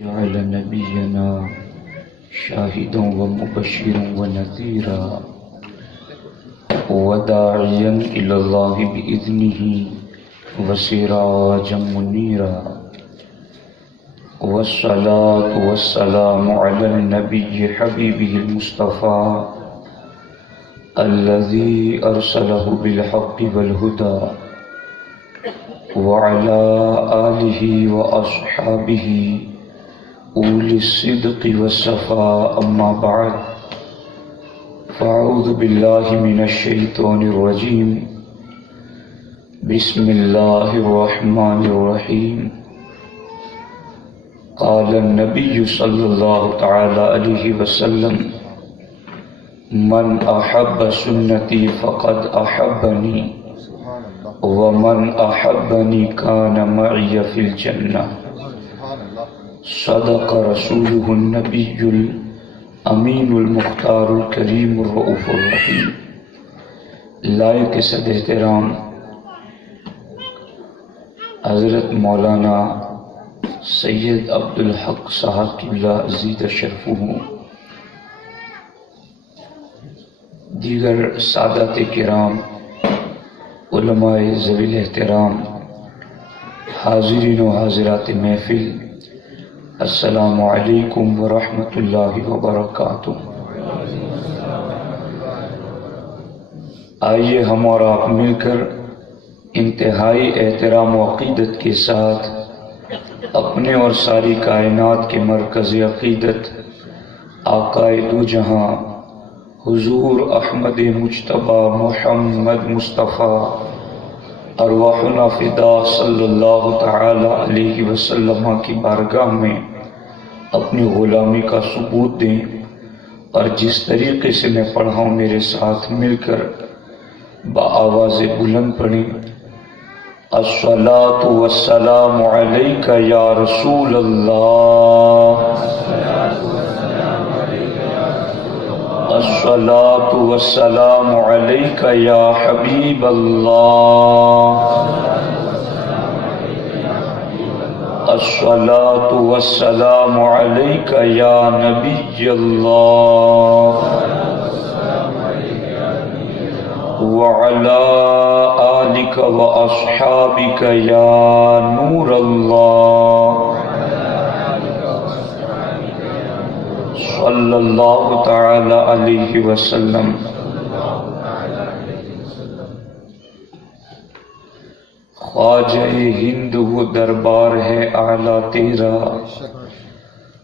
جعل نبينا شاهدا ومبشرا ونذيرا وداعيا إلى الله بإذنه وسراجا منيرا والصلاة والسلام على النبي حبيبه المصطفى الذي أرسله بالحق والهدى وعلى آله وأصحابه أولي الصدق والصفاء. أما بعد فأعوذ بالله من الشيطان الرجيم. بسم الله الرحمن الرحيم. قال النبي صلى الله تعالى عليه وسلم: من أحب سنتي فقد أحبني ومن أحبني كان معي في الجنة. صدق رسوله النبي الأمين المختار الكريم الرؤوف الرحيم. لائق صد احترام حضرت مولانا سید عبدالحق صاحب قبلہ زید شرفہ، دیگر سادات کرام، علماء ذوی الاحترام، حاضرین و حاضرات محفل، السلام علیکم ورحمۃ اللہ وبرکاتہ۔ آئیے ہم اور آپ مل کر انتہائی احترام و عقیدت کے ساتھ اپنے اور ساری کائنات کے مرکز عقیدت آقائے دو جہاں حضور احمد مجتبی محمد مصطفیٰ ارواحنا فدا صلی اللہ تعالی علیہ وسلم کی بارگاہ میں اپنی غلامی کا ثبوت دیں، اور جس طریقے سے میں پڑھا ہوں میرے ساتھ مل کر بآواز بلند پڑھیں: الصلاۃ والسلام علیک یا رسول اللہ، الصلاۃ والسلام علیک یا حبیب اللہ، الصلاۃ والسلام علیک یا نبی اللہ، وعلی آلک واصحابک یا نور اللہ، صلی اللہ تعالی علیہ وسلم۔ خواجہ ہند وہ دربار ہے اعلیٰ تیرا،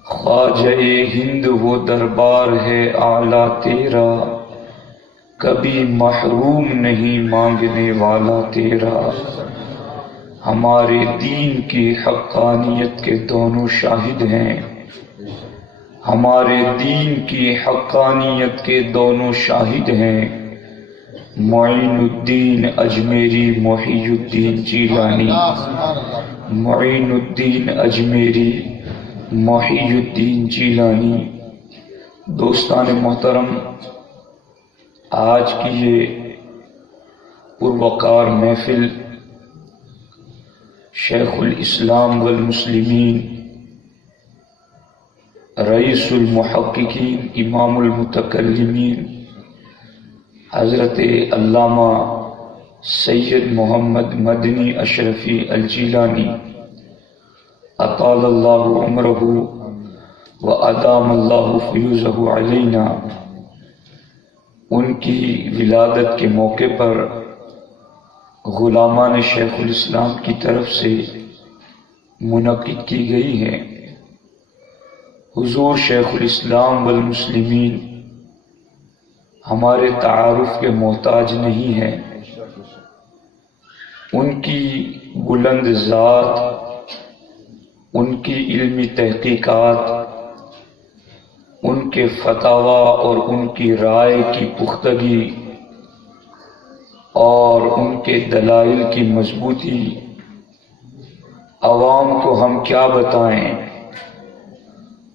خواجہ ہند وہ دربار ہے اعلیٰ تیرا، کبھی محروم نہیں مانگنے والا تیرا۔ ہمارے دین کی حقانیت کے دونوں شاہد ہیں، ہمارے دین کی حقانیت کے دونوں شاہد ہیں، معین الدین اجمیری، محی الدین جیلانی، معین الدین اجمیری، محی الدین جیلانی۔ دوستان محترم، آج کی یہ پروقار محفل شیخ الاسلام والمسلمین، رئیس المحققین، امام المتکلمین، حضرت علامہ سید محمد مدنی اشرفی الجیلانی اطال اللہ عمرہ وادام اللہ فیوزہ علینا، ان کی ولادت کے موقع پر غلامان شیخ الاسلام کی طرف سے منعقد کی گئی ہے۔ حضور شیخ الاسلام والمسلمین ہمارے تعارف کے محتاج نہیں ہیں، ان کی بلند ذات، ان کی علمی تحقیقات، ان کے فتاوی اور ان کی رائے کی پختگی اور ان کے دلائل کی مضبوطی، عوام کو ہم کیا بتائیں،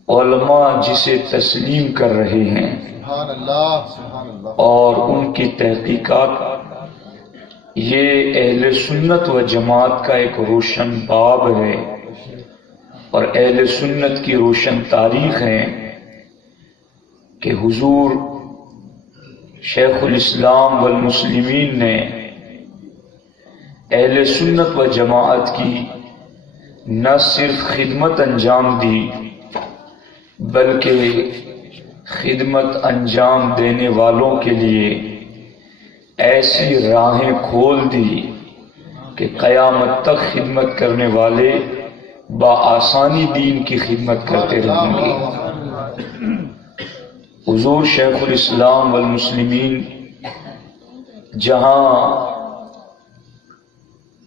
علماء جسے تسلیم کر رہے ہیں، اور ان کی تحقیقات یہ اہل سنت و جماعت کا ایک روشن باب ہے اور اہل سنت کی روشن تاریخ ہیں کہ حضور شیخ الاسلام والمسلمین نے اہل سنت و جماعت کی نہ صرف خدمت انجام دی بلکہ خدمت انجام دینے والوں کے لیے ایسی راہیں کھول دی کہ قیامت تک خدمت کرنے والے بآسانی دین کی خدمت کرتے رہیں گے۔ حضور شیخ الاسلام والمسلمین جہاں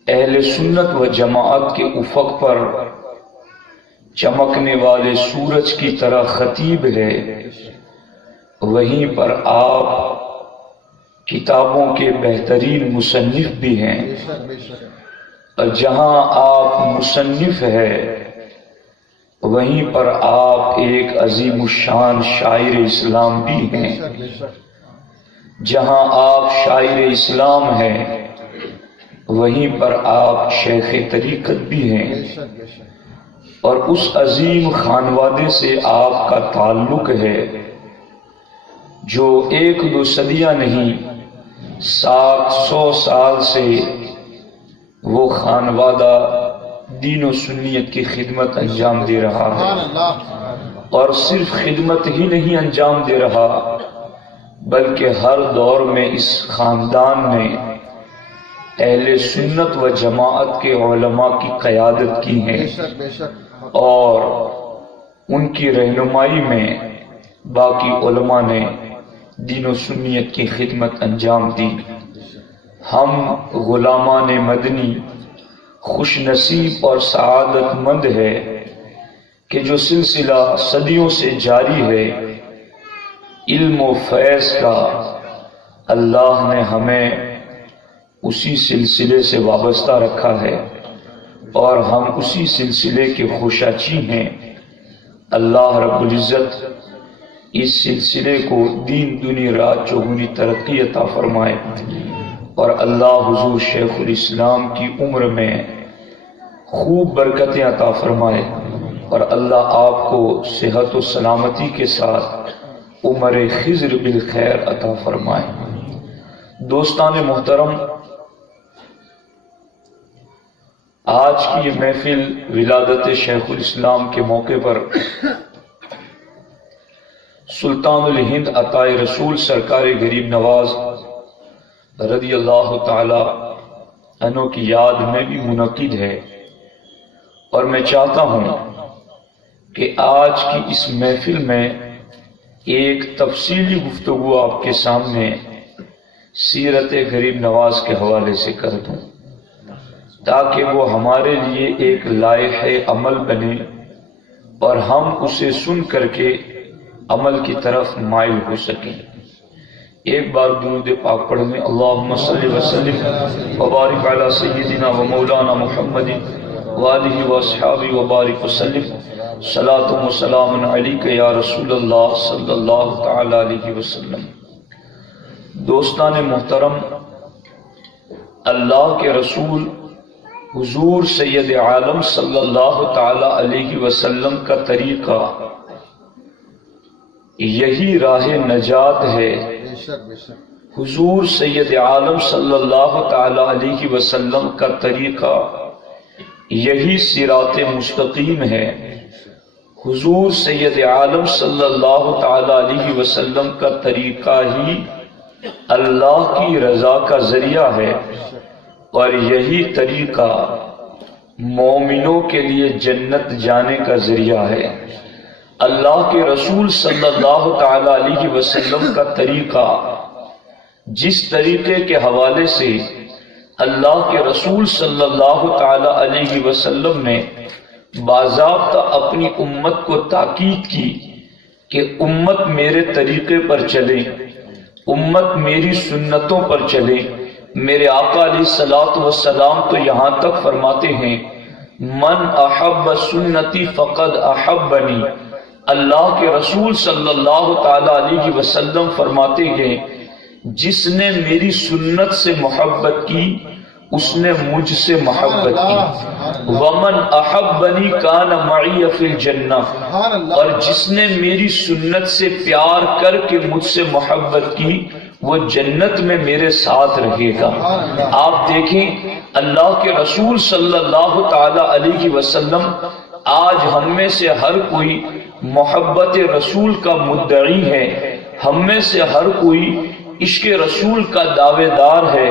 اہل سنت و جماعت کے افق پر چمکنے والے سورج کی طرح خطیب ہے، وہیں پر آپ کتابوں کے بہترین مصنف بھی ہیں، اور جہاں آپ مصنف ہے وہیں پر آپ ایک عظیم الشان شاعر اسلام بھی ہیں۔ جہاں آپ شاعر اسلام ہیں وہیں پر آپ شیخ طریقت بھی ہیں، اور اس عظیم خانوادے سے آپ کا تعلق ہے جو 1-2 صدیاں نہیں 700 سال سے وہ خانوادہ دین و سنیت کی خدمت انجام دے رہا ہے، اور صرف خدمت ہی نہیں انجام دے رہا بلکہ ہر دور میں اس خاندان نے اہل سنت و جماعت کے علماء کی قیادت کی ہے، اور ان کی رہنمائی میں باقی علماء نے دین و سنیت کی خدمت انجام دی۔ ہم غلامان مدنی خوش نصیب اور سعادت مند ہے کہ جو سلسلہ صدیوں سے جاری ہے علم و فیض کا، اللہ نے ہمیں اسی سلسلے سے وابستہ رکھا ہے اور ہم اسی سلسلے کے خوشاچی ہیں۔ اللہ رب العزت اس سلسلے کو دین دنی رات چوگنی ترقی عطا فرمائے، اور اللہ حضور شیخ الاسلام کی عمر میں خوب برکتیں عطا فرمائے، اور اللہ آپ کو صحت و سلامتی کے ساتھ عمر خضر بالخیر عطا فرمائے۔ دوستان محترم، آج کی یہ محفل ولادت شیخ الاسلام کے موقع پر سلطان الہند عطائے رسول سرکار غریب نواز رضی اللہ تعالی عنہ کی یاد میں بھی منعقد ہے، اور میں چاہتا ہوں کہ آج کی اس محفل میں ایک تفصیلی گفتگو آپ کے سامنے سیرت غریب نواز کے حوالے سے کر دوں تاکہ وہ ہمارے لیے ایک لائحہ عمل بنے اور ہم اسے سن کر کے عمل کی طرف مائل ہو سکیں۔ ایک بار درود پاک پڑھ لیں۔ اللہم صلی وسلم وبارک علی سیدنا و مولانا محمد وآلہ واصحابہ وبارک وسلم۔ صلاۃ و سلام علیک یا رسول اللہ صلی اللہ تعالی علیہ وسلم۔ دوستان محترم، اللہ کے رسول حضور سید عالم صلی اللہ تعالی علیہ وسلم کا طریقہ یہی راہ نجات ہے۔ حضور سید عالم صلی اللہ تعالی علیہ وسلم کا طریقہ یہی صراط مستقیم ہے۔ حضور سید عالم صلی اللہ تعالی علیہ وسلم کا طریقہ ہی اللہ کی رضا کا ذریعہ ہے، اور یہی طریقہ مومنوں کے لیے جنت جانے کا ذریعہ ہے۔ اللہ کے رسول صلی اللہ تعالی علیہ وسلم کا طریقہ، جس طریقے کے حوالے سے اللہ کے رسول صلی اللہ تعالی علیہ وسلم نے باضابطہ اپنی امت کو تاکید کی کہ امت میرے طریقے پر چلے، امت میری سنتوں پر چلے۔ میرے آقا علیہ الصلوۃ والسلام تو یہاں تک فرماتے ہیں من احب سنتی فقد احبنی۔ اللہ کے رسول صلی اللہ تعالی علیہ وسلم فرماتے ہیں جس نے میری سنت سے محبت کی اس نے مجھ سے محبت کی۔ ومن احبنی کان معی فی الجنہ، اور جس نے میری سنت سے پیار کر کے مجھ سے محبت کی وہ جنت میں میرے ساتھ رہے گا۔ آپ دیکھیں اللہ کے رسول صلی اللہ تعالی علیہ وسلم، آج ہم میں سے ہر کوئی محبت رسول کا مدعی ہے، ہم میں سے ہر کوئی عشق رسول کا دعوے دار ہے،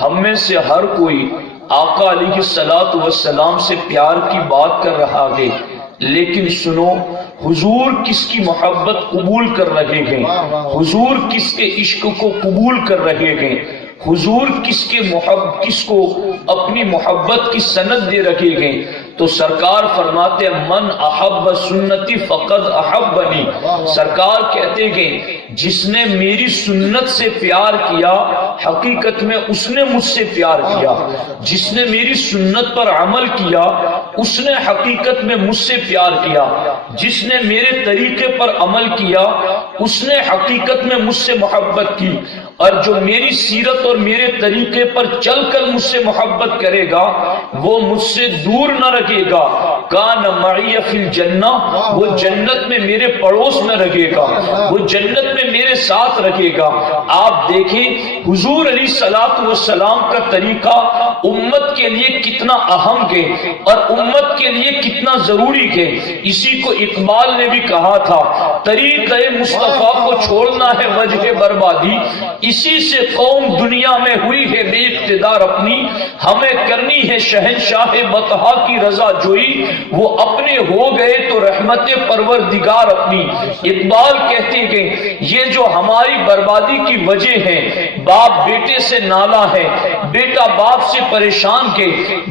ہم میں سے ہر کوئی آقا علیہ الصلوۃ والسلام سے پیار کی بات کر رہا ہے، لیکن سنو حضور کس کی محبت قبول کر رہے ہیں، حضور کس کے عشق کو قبول کر رہے ہیں، حضور کس کو اپنی محبت کی سند دے رکھے گئے، تو سرکار فرماتے ہیں من احب سنتی فقد احبنی، سرکار کہتے ہیں جس نے میری سنت سے پیار کیا حقیقت میں اس نے مجھ سے پیار کیا، جس نے میری سنت پر عمل کیا اس نے حقیقت میں مجھ سے پیار کیا، جس نے میرے طریقے پر عمل کیا اس نے حقیقت میں مجھ سے محبت کی، اور جو میری سیرت اور میرے طریقے پر چل کر مجھ سے محبت کرے گا وہ مجھ سے دور نہ رکھے گا، کان معی فی الجنہ، وہ جنت میں میرے پڑوس میں رکھے گا، وہ جنت میں میرے ساتھ رکھے گا۔ آپ دیکھیں حضور علیہ الصلوۃ والسلام کا طریقہ امت کے لیے کتنا اہم ہے اور امت کے لیے کتنا ضروری ہے۔ اسی کو اقبال نے بھی کہا تھا، طریقہ مصطفیٰ کو چھوڑنا ہے وجہ بربادی، اسی سے قوم دنیا میں ہوئی ہے بے اقتدار اپنی، ہمیں کرنی ہے شہنشاہ بطحا کی رضا جوئی، وہ اپنے ہو گئے تو رحمت پروردگار اپنی۔ اقبال کہتے ہیں یہ جو ہماری بربادی کی وجہ ہے، باپ بیٹے سے نالا ہے، بیٹا باپ سے پریشان کے،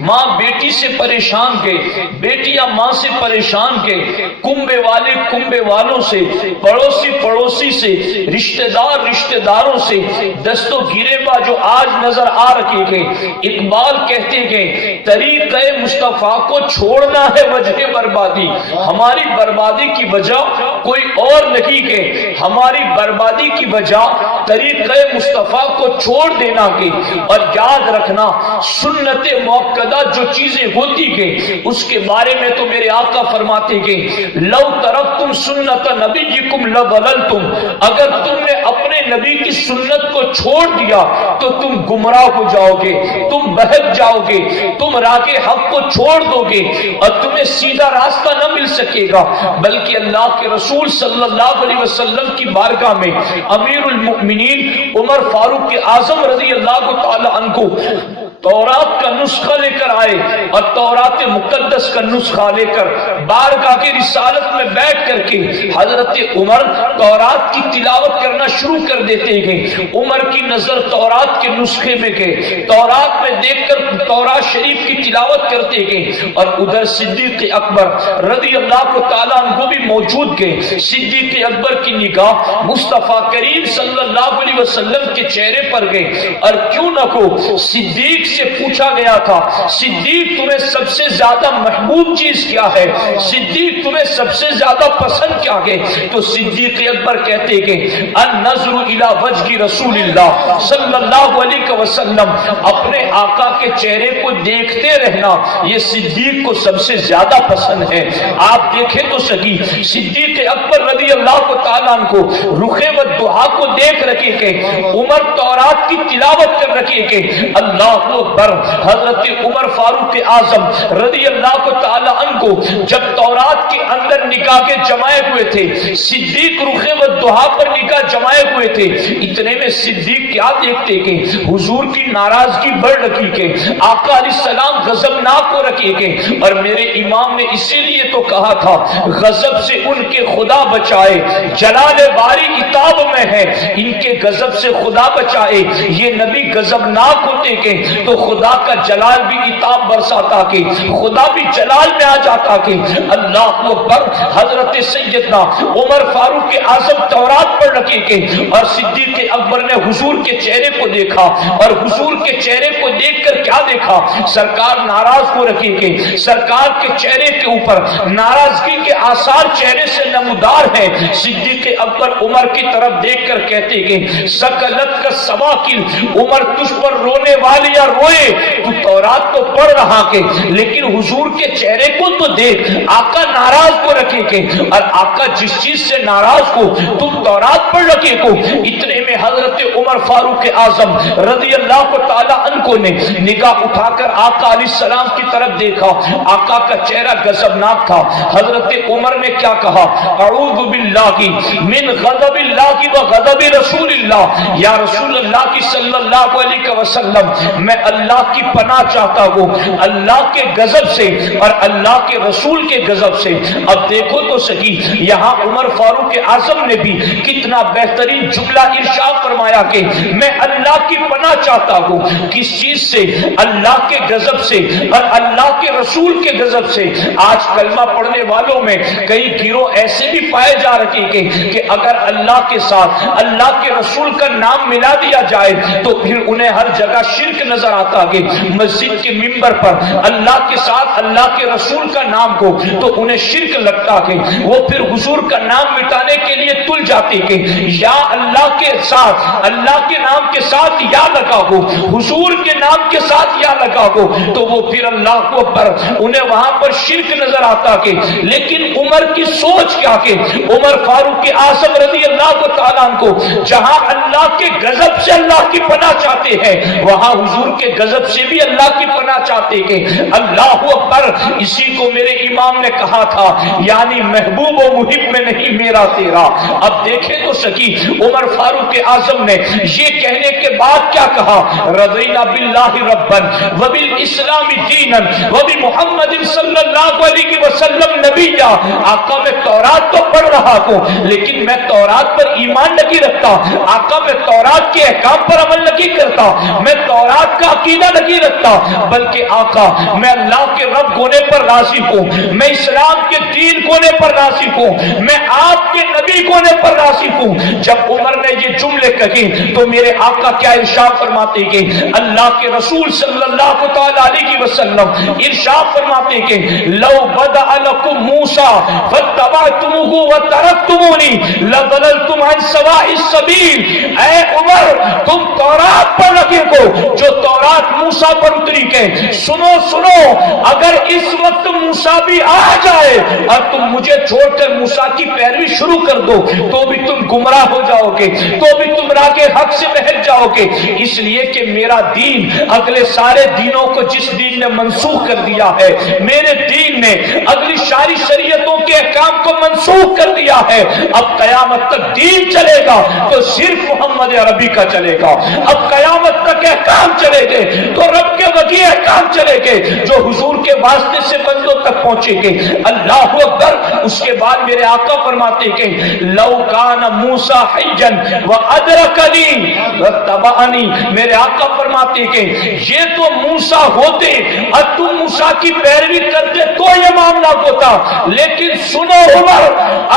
ماں بیٹی سے پریشان کے، بیٹیاں ماں سے پریشان کے، کنبے والے کنبے والوں سے، پڑوسی پڑوسی سے، رشتہ دار رشتہ داروں سے، دستوں گرے با جو آج نظر آ رکھے گے۔ اقبال کہتے ہیں طریقہ مصطفیٰ کو چھوڑنا ہے وجہ بربادی، ہماری بربادی کی وجہ کوئی اور نہیں کہ ہماری بربادی کی وجہ طریقہ مصطفیٰ کو چھوڑ دینا کے، اور یاد رکھنا سنت موقدہ جو چیزیں ہوتی ہیں اس کے بارے میں تو میرے آقا فرماتے ہیں لو ترکتم سنت نبیکم لضللتم، اگر تم نے اپنے نبی کی سنت کو چھوڑ دیا تو تم گمراہ ہو جاؤ گے، تم بہک جاؤ گے، تم راہ حق کو چھوڑ دو گے اور تمہیں سیدھا راستہ نہ مل سکے گا۔ بلکہ اللہ کے رسول صلی اللہ علیہ وسلم کی بارگاہ میں امیر المؤمنین عمر فاروق اعظم رضی اللہ تعالی عنہ تورات کا نسخہ لے کر آئے اور تورات مقدس کا نسخہ لے کر بارگاہ کی رسالت میں بیٹھ کر کے حضرت عمر تورات کی تلاوت کرنا شروع کر دیتے ہیں۔ عمر کی نظر تورات کے نسخے میں گئے، تورات میں دیکھ کر تورات شریف کی تلاوت کرتے گئے، اور ادھر صدیق اکبر رضی اللہ تعالیٰ عنہ بھی موجود گئے۔ صدیق اکبر کی نگاہ مصطفیٰ کریم صلی اللہ علیہ وسلم کے چہرے پر گئے، اور کیوں نہ ہو صدیق سے پوچھا گیا تھا صدیق تمہیں سب سے زیادہ محبوب چیز کیا ہے، صدیق تمہیں سب سے زیادہ پسند کیا ہے، تو صدیق اکبر کہتے کہ النظر الی وجہ رسول اللہ صلی اللہ علیہ وسلم، اپنے آقا کے چہرے کو دیکھتے رہنا یہ صدیق کو سب سے زیادہ پسند ہے۔ آپ دیکھیں تو سکی صدیق اکبر رضی اللہ تعالیٰ عنہ کو رخ والدعا کو دیکھ رکھے کہ عمر تورات کی تلاوت کر رکھے کہ اللہ اکبر، حضرت عمر فاروق اعظم رضی اللہ تعالی عنہ کو جب تورات کے اندر نگاہیں جمائے ہوئے تھے، صدیق رخ والدعا پر نگاہ جمائے ہوئے تھے، اتنے میں صدیق کیا دیکھتے کہ حضور کی ناراضگی بڑھ رکھی کہ آقا علیہ السلام غضبناک ہو رکھے کہ، اور میرے امام نے اسی لیے تو کہا تھا غضب سے ان کے خدا بچائے، جلال باری عتاب میں ہے، ان کے غضب سے خدا بچائے۔ یہ نبی غضبناک ہوتے کہ تو خدا کا جلال بھی عتاب برساتا کہ خدا بھی جلال میں آ جاتا کہ اللہ اکبر۔ حضرت سیدنا عمر فاروق اعظم تورات پڑھ رکھے کہ، اور صدیق اکبر نے حضور کے چہرے کو دیکھا، اور حضور کے چہرے کو دیکھ کر کیا دیکھا، سرکار ناراض ہو رکھے کہ سرکار کے چہرے کے اوپر ناراضگی کے آثار چہرے سے نمودار ہیں۔ صدیق اکبر عمر کی طرف دیکھ کر کہتے کہ سکلت کا سواکل، عمر تجھ پر رونے والیاں روئے، تو تورات تو پڑھ رہا کہ لیکن حضور کے چہرے کو تو دیکھ، آقا ناراض کو رکھے کہ، اور آقا جس چیز سے ناراض کو تم تورات پڑھ رکھے کو۔ اتنے میں حضرت عمر فاروق اعظم رضی اللہ تعالی عنہ کو نے نگاہ اٹھا کر آقا علیہ السلام کی طرف دیکھا، آقا کا چہرہ غضبناک تھا۔ حضرت عمر نے کیا کہا؟ اعوذ باللہ من غضب اللہ و غضب رسول اللہ، یا رسول اللہ کی صلی اللہ علیہ وسلم میں اللہ کی پناہ چاہتا ہوں اللہ کے غضب سے اور اللہ کے رسول کے غضب سے۔ اب دیکھو تو صحیح، یہاں عمر فاروق اعظم نے بھی کتنا بہترین جملہ ارشاد فرمایا کہ میں اللہ کی پناہ چاہتا ہوں کس چیز سے؟ اللہ کے غضب سے اور اللہ کے رسول کے غضب سے۔ آج کلمہ پڑھنے والوں میں کئی گروہ ایسے بھی پائے جا رہے ہیں کہ اگر اللہ کے ساتھ اللہ کے رسول کا نام ملا دیا جائے تو پھر انہیں ہر جگہ شرک نظر آتا ہے۔ مسجد کے منبر پر اللہ کے ساتھ اللہ کے رسول کا نام کو تو انہیں شرک لگتا ہے، وہ پھر حضور کا نام مٹانے کے لیے تل جاتے کہ یا اللہ کے ساتھ اللہ کے نام کے ساتھ یا لگا ہو، حضور کے نام کے ساتھ یا لگا ہو، تو وہ پھر اللہ کو پر انہیں وہاں پر شرک نظر آتا کہ۔ لیکن عمر کی سوچ کیا کہ عمر فاروق اعظم رضی اللہ تعالیٰ عنہ کو جہاں اللہ کے غضب سے اللہ کی پناہ چاہتے ہیں وہاں حضور کے غضب سے بھی اللہ کی پناہ چاہتے کہ اللہ اکبر۔ اسی کو میرے امام نے کہا تھا یعنی محبوب و محب میں نہیں میرا تیرا۔ اب دیکھیں تو سکی عمر فاروق اعظم نے یہ کہنے کے بعد کیا کہا؟ رضینا باللہ ربا وبالاسلام دینا وبمحمد صلی اللہ علیہ وسلم نبیا۔ آقا میں تورات تو پڑھ رہا ہوں لیکن میں تورات پر ایمان نہیں رکھتا، آقا میں تورات کے احکام پر عمل نہیں کرتا، میں تورات کا عقیدہ نہیں رکھتا، بلکہ آقا میں اللہ کے رب ہونے پر راضی ہوں، میں اسلام کے دین ہونے پر راضی ہوں، میں آپ کے نبی ہونے پر راضی ہوں۔ جب عمر نے یہ جملے کہے تو میرے آقا کیا ارشاد فرماتے کہ اللہ کے رسول صلی اللہ تعالی علیہ وسلم ارشاد فرماتے کہ لو بدأ لکم موسیٰ فاتبعتموہ وترکتمونی لضللتم عن سواء السبیل۔ اے عمر تم تورات پر رکھے کو جو تورات موسیٰ پر اتری کے، سنو سنو اگر اس وقت موسیٰ بھی آ جائے اور تم مجھے چھوڑ کر موسیٰ کی پیروی شروع کر دو تو بھی تم گمراہ ہو جاؤ گے، تو بھی تم راہ کے حق سے بہک جاؤ گے، اس لیے کہ میرا دین اگلے سارے دینوں کو جس دین نے منسوخ کر دیا ہے، میرے دین نے اگلی ساری شریعتوں کے احکام کو منسوخ کر دیا ہے۔ اب قیامت تک دین چلے گا تو صرف محمد عربی کا چلے گا، اب قیامت تک احکام چلے گے تو رب کے وحی احکام چلے گے جو حضور کے واسطے سے بندوں تک پہنچے گے۔ اللہ اکبر۔ اس کے بعد میرے آقا فرماتے کہ لو کان موسیٰ حیا وادرکنی واتبعنی، میرے آقا فرماتے کہ یہ تو موسیٰ ہوتے اور تم موسیٰ کی پیروی کرتے تو یہ معاملہ ہوتا، لیکن سنو عمر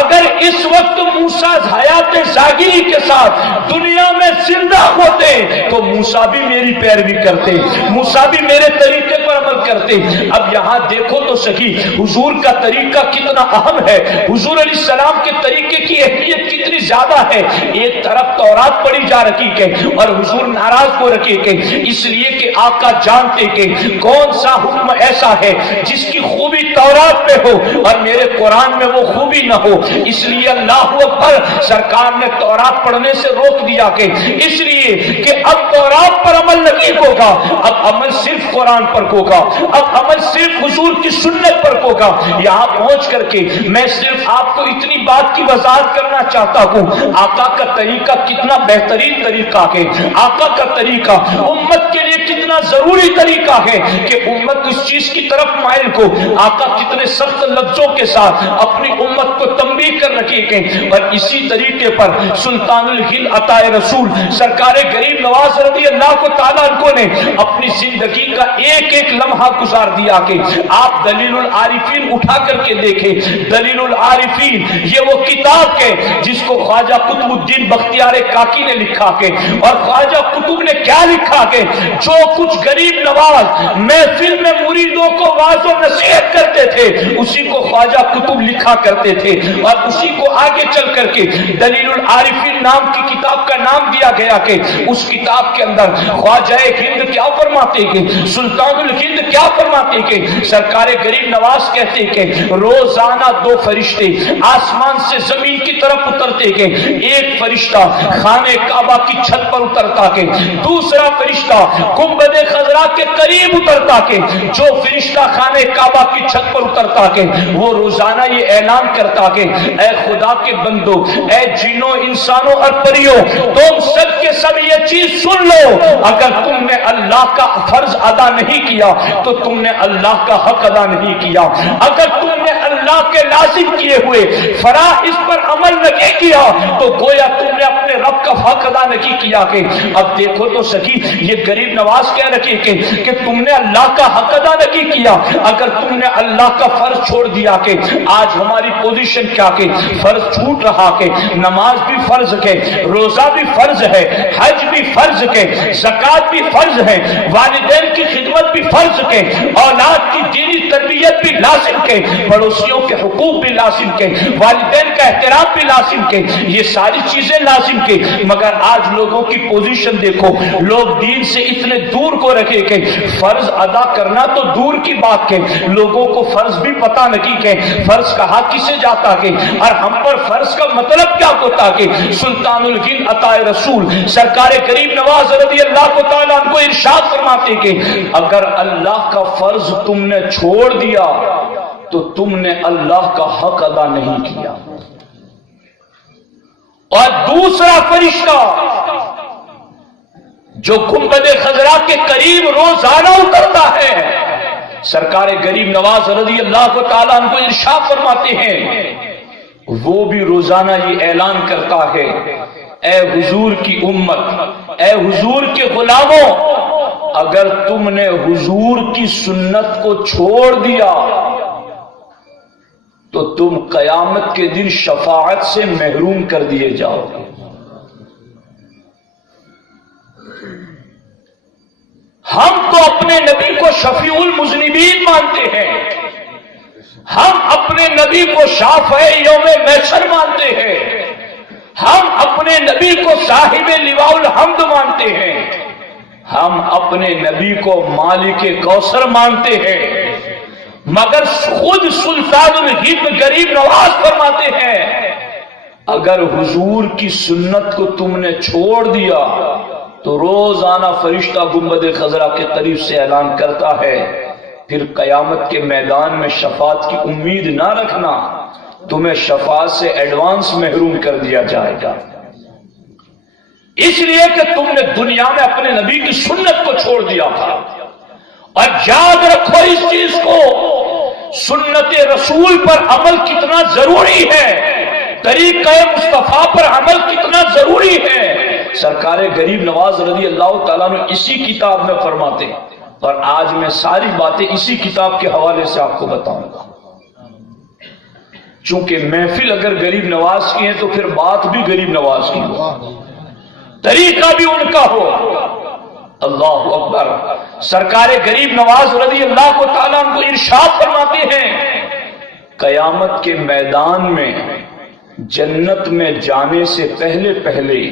اگر اس وقت موسیٰ حیات ظاہری کے ساتھ دنیا میں زندہ ہوتے تو موسیٰ بھی میری پیروی کرتے، موسیٰ بھی میرے طریقے پر عمل کرتے۔ اب یہاں دیکھو تو صحیح حضور کا طریقہ کتنا اہم ہے، حضور علیہ السلام کے طریقے کی اہمیت کتنی زیادہ ہے۔ ایک طرف تورات پڑھی جا رہی ہے اور حضور ناراض ہو رکھے کہ اس لیے کہ آقا جانتے کہ کون سا حکم ایسا ہے جس کی خوبی تورات میں ہو اور میرے قرآن میں وہ خوبی نہ ہو، اس لیے اللہ اکبر سرکار نے تورات پڑھنے سے روک دیا کہ اس لیے کہ اب تورات پر عمل نہیں ہوگا، اب عمل صرف قرآن پر ہوگا، اب عمل صرف حضور کی سنت پر ہوگا۔ یہاں پہنچ کر کے میں صرف آپ کو اتنی بات کی وضاحت کرنا چاہتا ہوں آقا کا طریقہ کتنا بہترین طریقہ ہے، آقا کا طریقہ امت کے لیے کتنا ضروری طریقہ ہے کہ امت اس چیز کی طرف مائل کو آقا کتنے سخت لفظوں کے ساتھ اپنی امت کو تنبیہ کر رکھے گئے۔ اور اسی طریقے پر سلطان الہند عطا رسول سرکار غریب نواز رضی اللہ تعالیٰ عنہ نے اپنی زندگی کا ایک ایک لمحہ گزار دیا کہ آپ دلیل العارفین اٹھا کر کے دیکھیں۔ دلیل العارفین یہ وہ کتاب ہے جس کو خواجہ قطب الدین بختیار کاکی نے لکھا ہے، اور خواجہ قطب نے کیا لکھا ہے؟ جو کچھ غریب نواز محفل میں مریدوں کو واعظ و نصیحت کرتے تھے اسی کو خواجہ قطب لکھا کرتے تھے، اور اور اسی کو آگے چل کر کے دلیل العارفین نام کی کتاب کا نام دیا گیا کہ اس کتاب کے اندر خواجہ ہند کیا فرماتے کہ سلطان الہند کیا فرماتے کہ سرکار غریب نواز کہتے کہ روزانہ دو فرشتے آسمان سے زمین کی طرف اترتے کہ ایک فرشتہ خانہ کعبہ کی چھت پر اترتا کہ دوسرا فرشتہ گنبد خضرا کے قریب اترتا کہ جو فرشتہ خانہ کعبہ کی چھت پر اترتا کہ وہ روزانہ یہ اعلان کرتا کہ اے خدا کے بندو، اے جنوں انسانوں اور پریوں، تم سب کے سب یہ چیز سن لو، اگر تم نے اللہ کا فرض ادا نہیں کیا تو تم نے اللہ کا حق ادا نہیں کیا، اگر تم نے اللہ کے لازم کیے ہوئے فرائض پر عمل نہیں کیا تو گویا تم نے اپنے رب کا حق ادا نہیں کیا۔ کہ اب دیکھو تو سکی یہ غریب نواز کہہ رکھے کہ تم نے اللہ کا حق ادا نہیں کیا، اگر تم نے اللہ کا فرض چھوڑ دیا کہ آج ہماری پوزیشن کیا کہ فرض چھوٹ رہا کہ نماز بھی فرض کے، روزہ بھی فرض ہے، حج بھی فرض کے، زکوٰۃ بھی فرض ہے، والدین کی خدمت بھی فرض کے، اولاد کی دینی تربیت بھی لازم کے، پڑوسیوں کے حقوق بھی لازم کے، والدین کا احترام بھی لازم کے، یہ ساری چیزیں لازم کے، مگر آج لوگوں کی پوزیشن دیکھو، لوگ دین سے اتنے دور کو رکھے کہ فرض ادا کرنا تو دور کی بات کے، لوگوں کو فرض بھی پتہ نہیں کہ فرض کہا کسے جاتا کہ، اور ہم پر فرض کا مطلب کیا ہوتا کہ سلطان الہند عطا رسول سرکار غریب نواز رضی اللہ تعالیٰ عنہ کو ارشاد فرماتے کہ اگر اللہ کا فرض تم نے چھوڑ دیا تو تم نے اللہ کا حق ادا نہیں کیا۔ اور دوسرا فرشتہ جو گنبد خضرا کے قریب روزانہ اترتا ہے، سرکار غریب نواز رضی اللہ تعالیٰ عنہ کو ارشاد فرماتے ہیں، وہ بھی روزانہ یہ اعلان کرتا ہے، اے حضور کی امت، اے حضور کے غلاموں، اگر تم نے حضور کی سنت کو چھوڑ دیا تو تم قیامت کے دن شفاعت سے محروم کر دیے جاؤ گے۔ ہم تو اپنے نبی کو شفیع المذنبین مانتے ہیں، ہم اپنے نبی کو شافع یوم محشر مانتے ہیں، ہم اپنے نبی کو صاحب لواء الحمد مانتے ہیں، ہم اپنے نبی کو مالک کوثر مانتے ہیں، مگر خود سلطان الہند غریب نواز فرماتے ہیں اگر حضور کی سنت کو تم نے چھوڑ دیا تو روزانہ فرشتہ گنبد خضرا کے قریب سے اعلان کرتا ہے، پھر قیامت کے میدان میں شفاعت کی امید نہ رکھنا، تمہیں شفاعت سے ایڈوانس محروم کر دیا جائے گا، اس لیے کہ تم نے دنیا میں اپنے نبی کی سنت کو چھوڑ دیا تھا۔ اور یاد رکھو اس چیز کو، سنت رسول پر عمل کتنا ضروری ہے، طریقہ مصطفیٰ پر عمل کتنا ضروری ہے، سرکار غریب نواز رضی اللہ تعالیٰ نے اسی کتاب میں فرماتے ہیں، اور آج میں ساری باتیں اسی کتاب کے حوالے سے آپ کو بتاؤں گا۔ چونکہ محفل اگر غریب نواز کی ہے تو پھر بات بھی غریب نواز کی ہو، طریقہ بھی ان کا ہو۔ اللہ اکبر۔ سرکار غریب نواز رضی اللہ تعالیٰ عنہ کو ارشاد فرماتے ہیں، قیامت کے میدان میں جنت میں جانے سے پہلے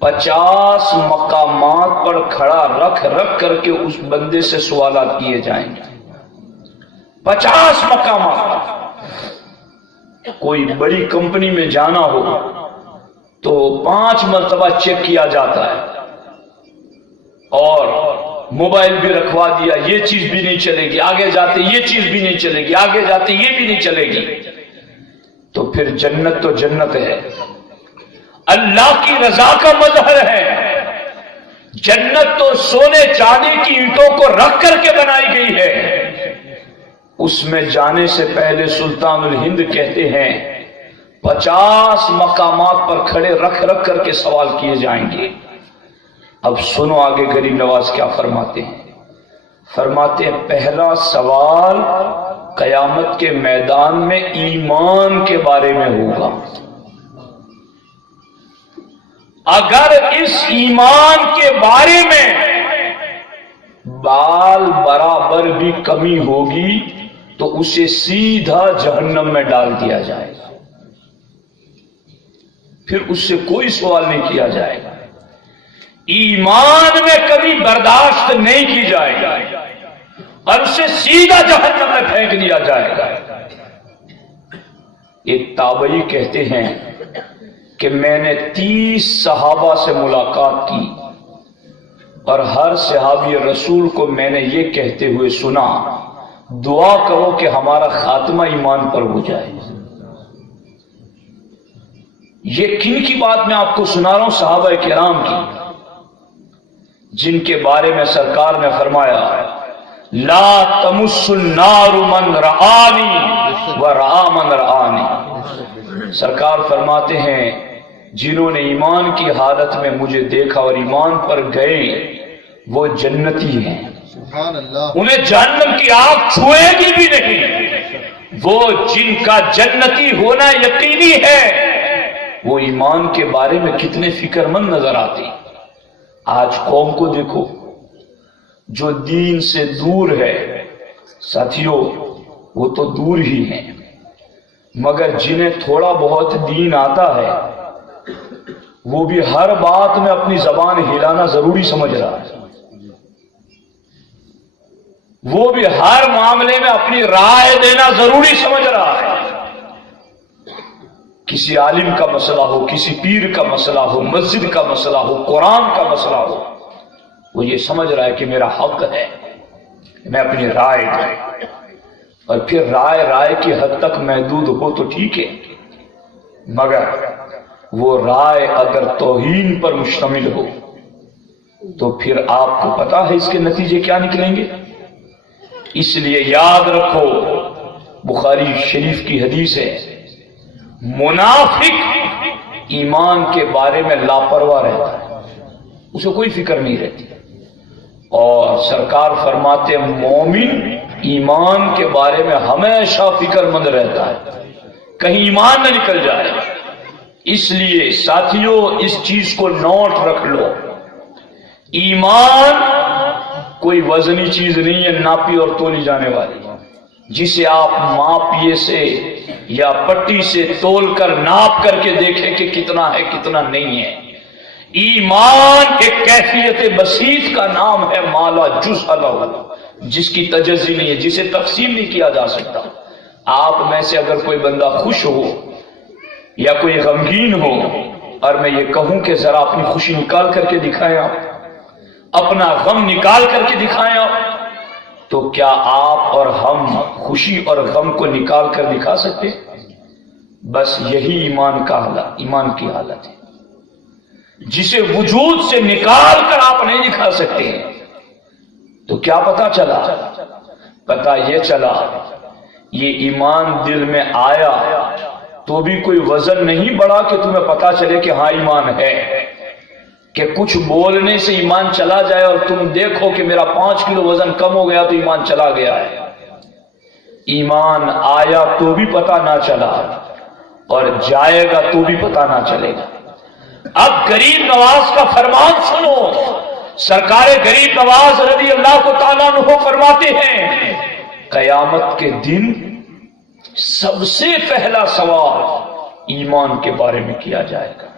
50 مقامات پر کھڑا رکھ کر کے اس بندے سے سوالات کیے جائیں گے۔ 50 مقامات۔ کوئی بڑی کمپنی میں جانا ہو تو 5 مرتبہ چیک کیا جاتا ہے، اور موبائل بھی رکھوا دیا، یہ چیز بھی نہیں چلے گی، آگے جاتے یہ چیز بھی نہیں چلے گی، آگے جاتے یہ بھی نہیں چلے گی، تو پھر جنت تو جنت ہے، اللہ کی رضا کا مظہر ہے۔ جنت تو سونے چاندی کی اینٹوں کو رکھ کر کے بنائی گئی ہے، اس میں جانے سے پہلے سلطان الہند کہتے ہیں 50 مقامات پر کھڑے رکھ کر کے سوال کیے جائیں گے۔ اب سنو آگے غریب نواز کیا فرماتے ہیں۔ فرماتے ہیں پہلا سوال قیامت کے میدان میں ایمان کے بارے میں ہوگا، اگر اس ایمان کے بارے میں بال برابر بھی کمی ہوگی تو اسے سیدھا جہنم میں ڈال دیا جائے گا۔ پھر اس سے کوئی سوال نہیں کیا جائے گا، ایمان میں کبھی برداشت نہیں کی جائے گا اور اسے سیدھا جہنم میں پھینک دیا جائے گا۔ ایک تابعی کہتے ہیں کہ میں نے 30 صحابہ سے ملاقات کی اور ہر صحابی رسول کو میں نے یہ کہتے ہوئے سنا، دعا کرو کہ ہمارا خاتمہ ایمان پر ہو جائے۔ یہ کن کی بات میں آپ کو سنا رہا ہوں؟ صحابہ کرام کی، جن کے بارے میں سرکار نے فرمایا لا تمس النار من رآنی ورآ من رآنی۔ سرکار فرماتے ہیں جنہوں نے ایمان کی حالت میں مجھے دیکھا اور ایمان پر گئے وہ جنتی ہیں، انہیں جہنم کی آگ چھوئے گی بھی نہیں۔ وہ جن کا جنتی ہونا یقینی ہے وہ ایمان کے بارے میں کتنے فکر مند نظر آتے ہیں۔ آج قوم کو دیکھو جو دین سے دور ہے، ساتھیوں وہ تو دور ہی ہیں، مگر جنہیں تھوڑا بہت دین آتا ہے وہ بھی ہر بات میں اپنی زبان ہلانا ضروری سمجھ رہا ہے، وہ بھی ہر معاملے میں اپنی رائے دینا ضروری سمجھ رہا ہے۔ کسی عالم کا مسئلہ ہو، کسی پیر کا مسئلہ ہو، مسجد کا مسئلہ ہو، قرآن کا مسئلہ ہو، وہ یہ سمجھ رہا ہے کہ میرا حق ہے میں اپنی رائے دوں، اور پھر رائے کی حد تک محدود ہو تو ٹھیک ہے، مگر وہ رائے اگر توہین پر مشتمل ہو تو پھر آپ کو پتا ہے اس کے نتیجے کیا نکلیں گے۔ اس لیے یاد رکھو، بخاری شریف کی حدیث ہے، منافق ایمان کے بارے میں لاپرواہ رہتا ہے، اسے کوئی فکر نہیں رہتی، اور سرکار فرماتے مومن ایمان کے بارے میں ہمیشہ فکر مند رہتا ہے کہیں ایمان نہ نکل جائے۔ اس لیے ساتھیوں اس چیز کو نوٹ رکھ لو، ایمان کوئی وزنی چیز نہیں ہے ناپی اور تولی جانے والی، جسے آپ ماپیے سے یا پٹی سے تول کر ناپ کر کے دیکھیں کہ کتنا ہے کتنا نہیں ہے۔ ایمان ایک کیفیت بسیط کا نام ہے، مالا جزء لہ، جس کی تجزی نہیں ہے، جسے تقسیم نہیں کیا جا سکتا۔ آپ میں سے اگر کوئی بندہ خوش ہو یا کوئی غمگین ہو اور میں یہ کہوں کہ ذرا اپنی خوشی نکال کر کے دکھائیں، آپ اپنا غم نکال کر کے دکھائیں، آپ تو کیا آپ اور ہم خوشی اور غم کو نکال کر دکھا سکتے؟ بس یہی ایمان کی حالت ہے، جسے وجود سے نکال کر آپ نہیں دکھا سکتے ہیں۔ تو کیا پتا چلا؟ پتا یہ چلا یہ ایمان دل میں آیا تو بھی کوئی وزن نہیں بڑھا کہ تمہیں پتا چلے کہ ہاں ایمان ہے، کہ کچھ بولنے سے ایمان چلا جائے اور تم دیکھو کہ میرا 5 کلو وزن کم ہو گیا تو ایمان چلا گیا ہے۔ ایمان آیا تو بھی پتا نہ چلا اور جائے گا تو بھی پتا نہ چلے گا۔ اب غریب نواز کا فرمان سنو، سرکار غریب نواز رضی اللہ تعالیٰ عنہ فرماتے ہیں قیامت کے دن سب سے پہلا سوال ایمان کے بارے میں کیا جائے گا،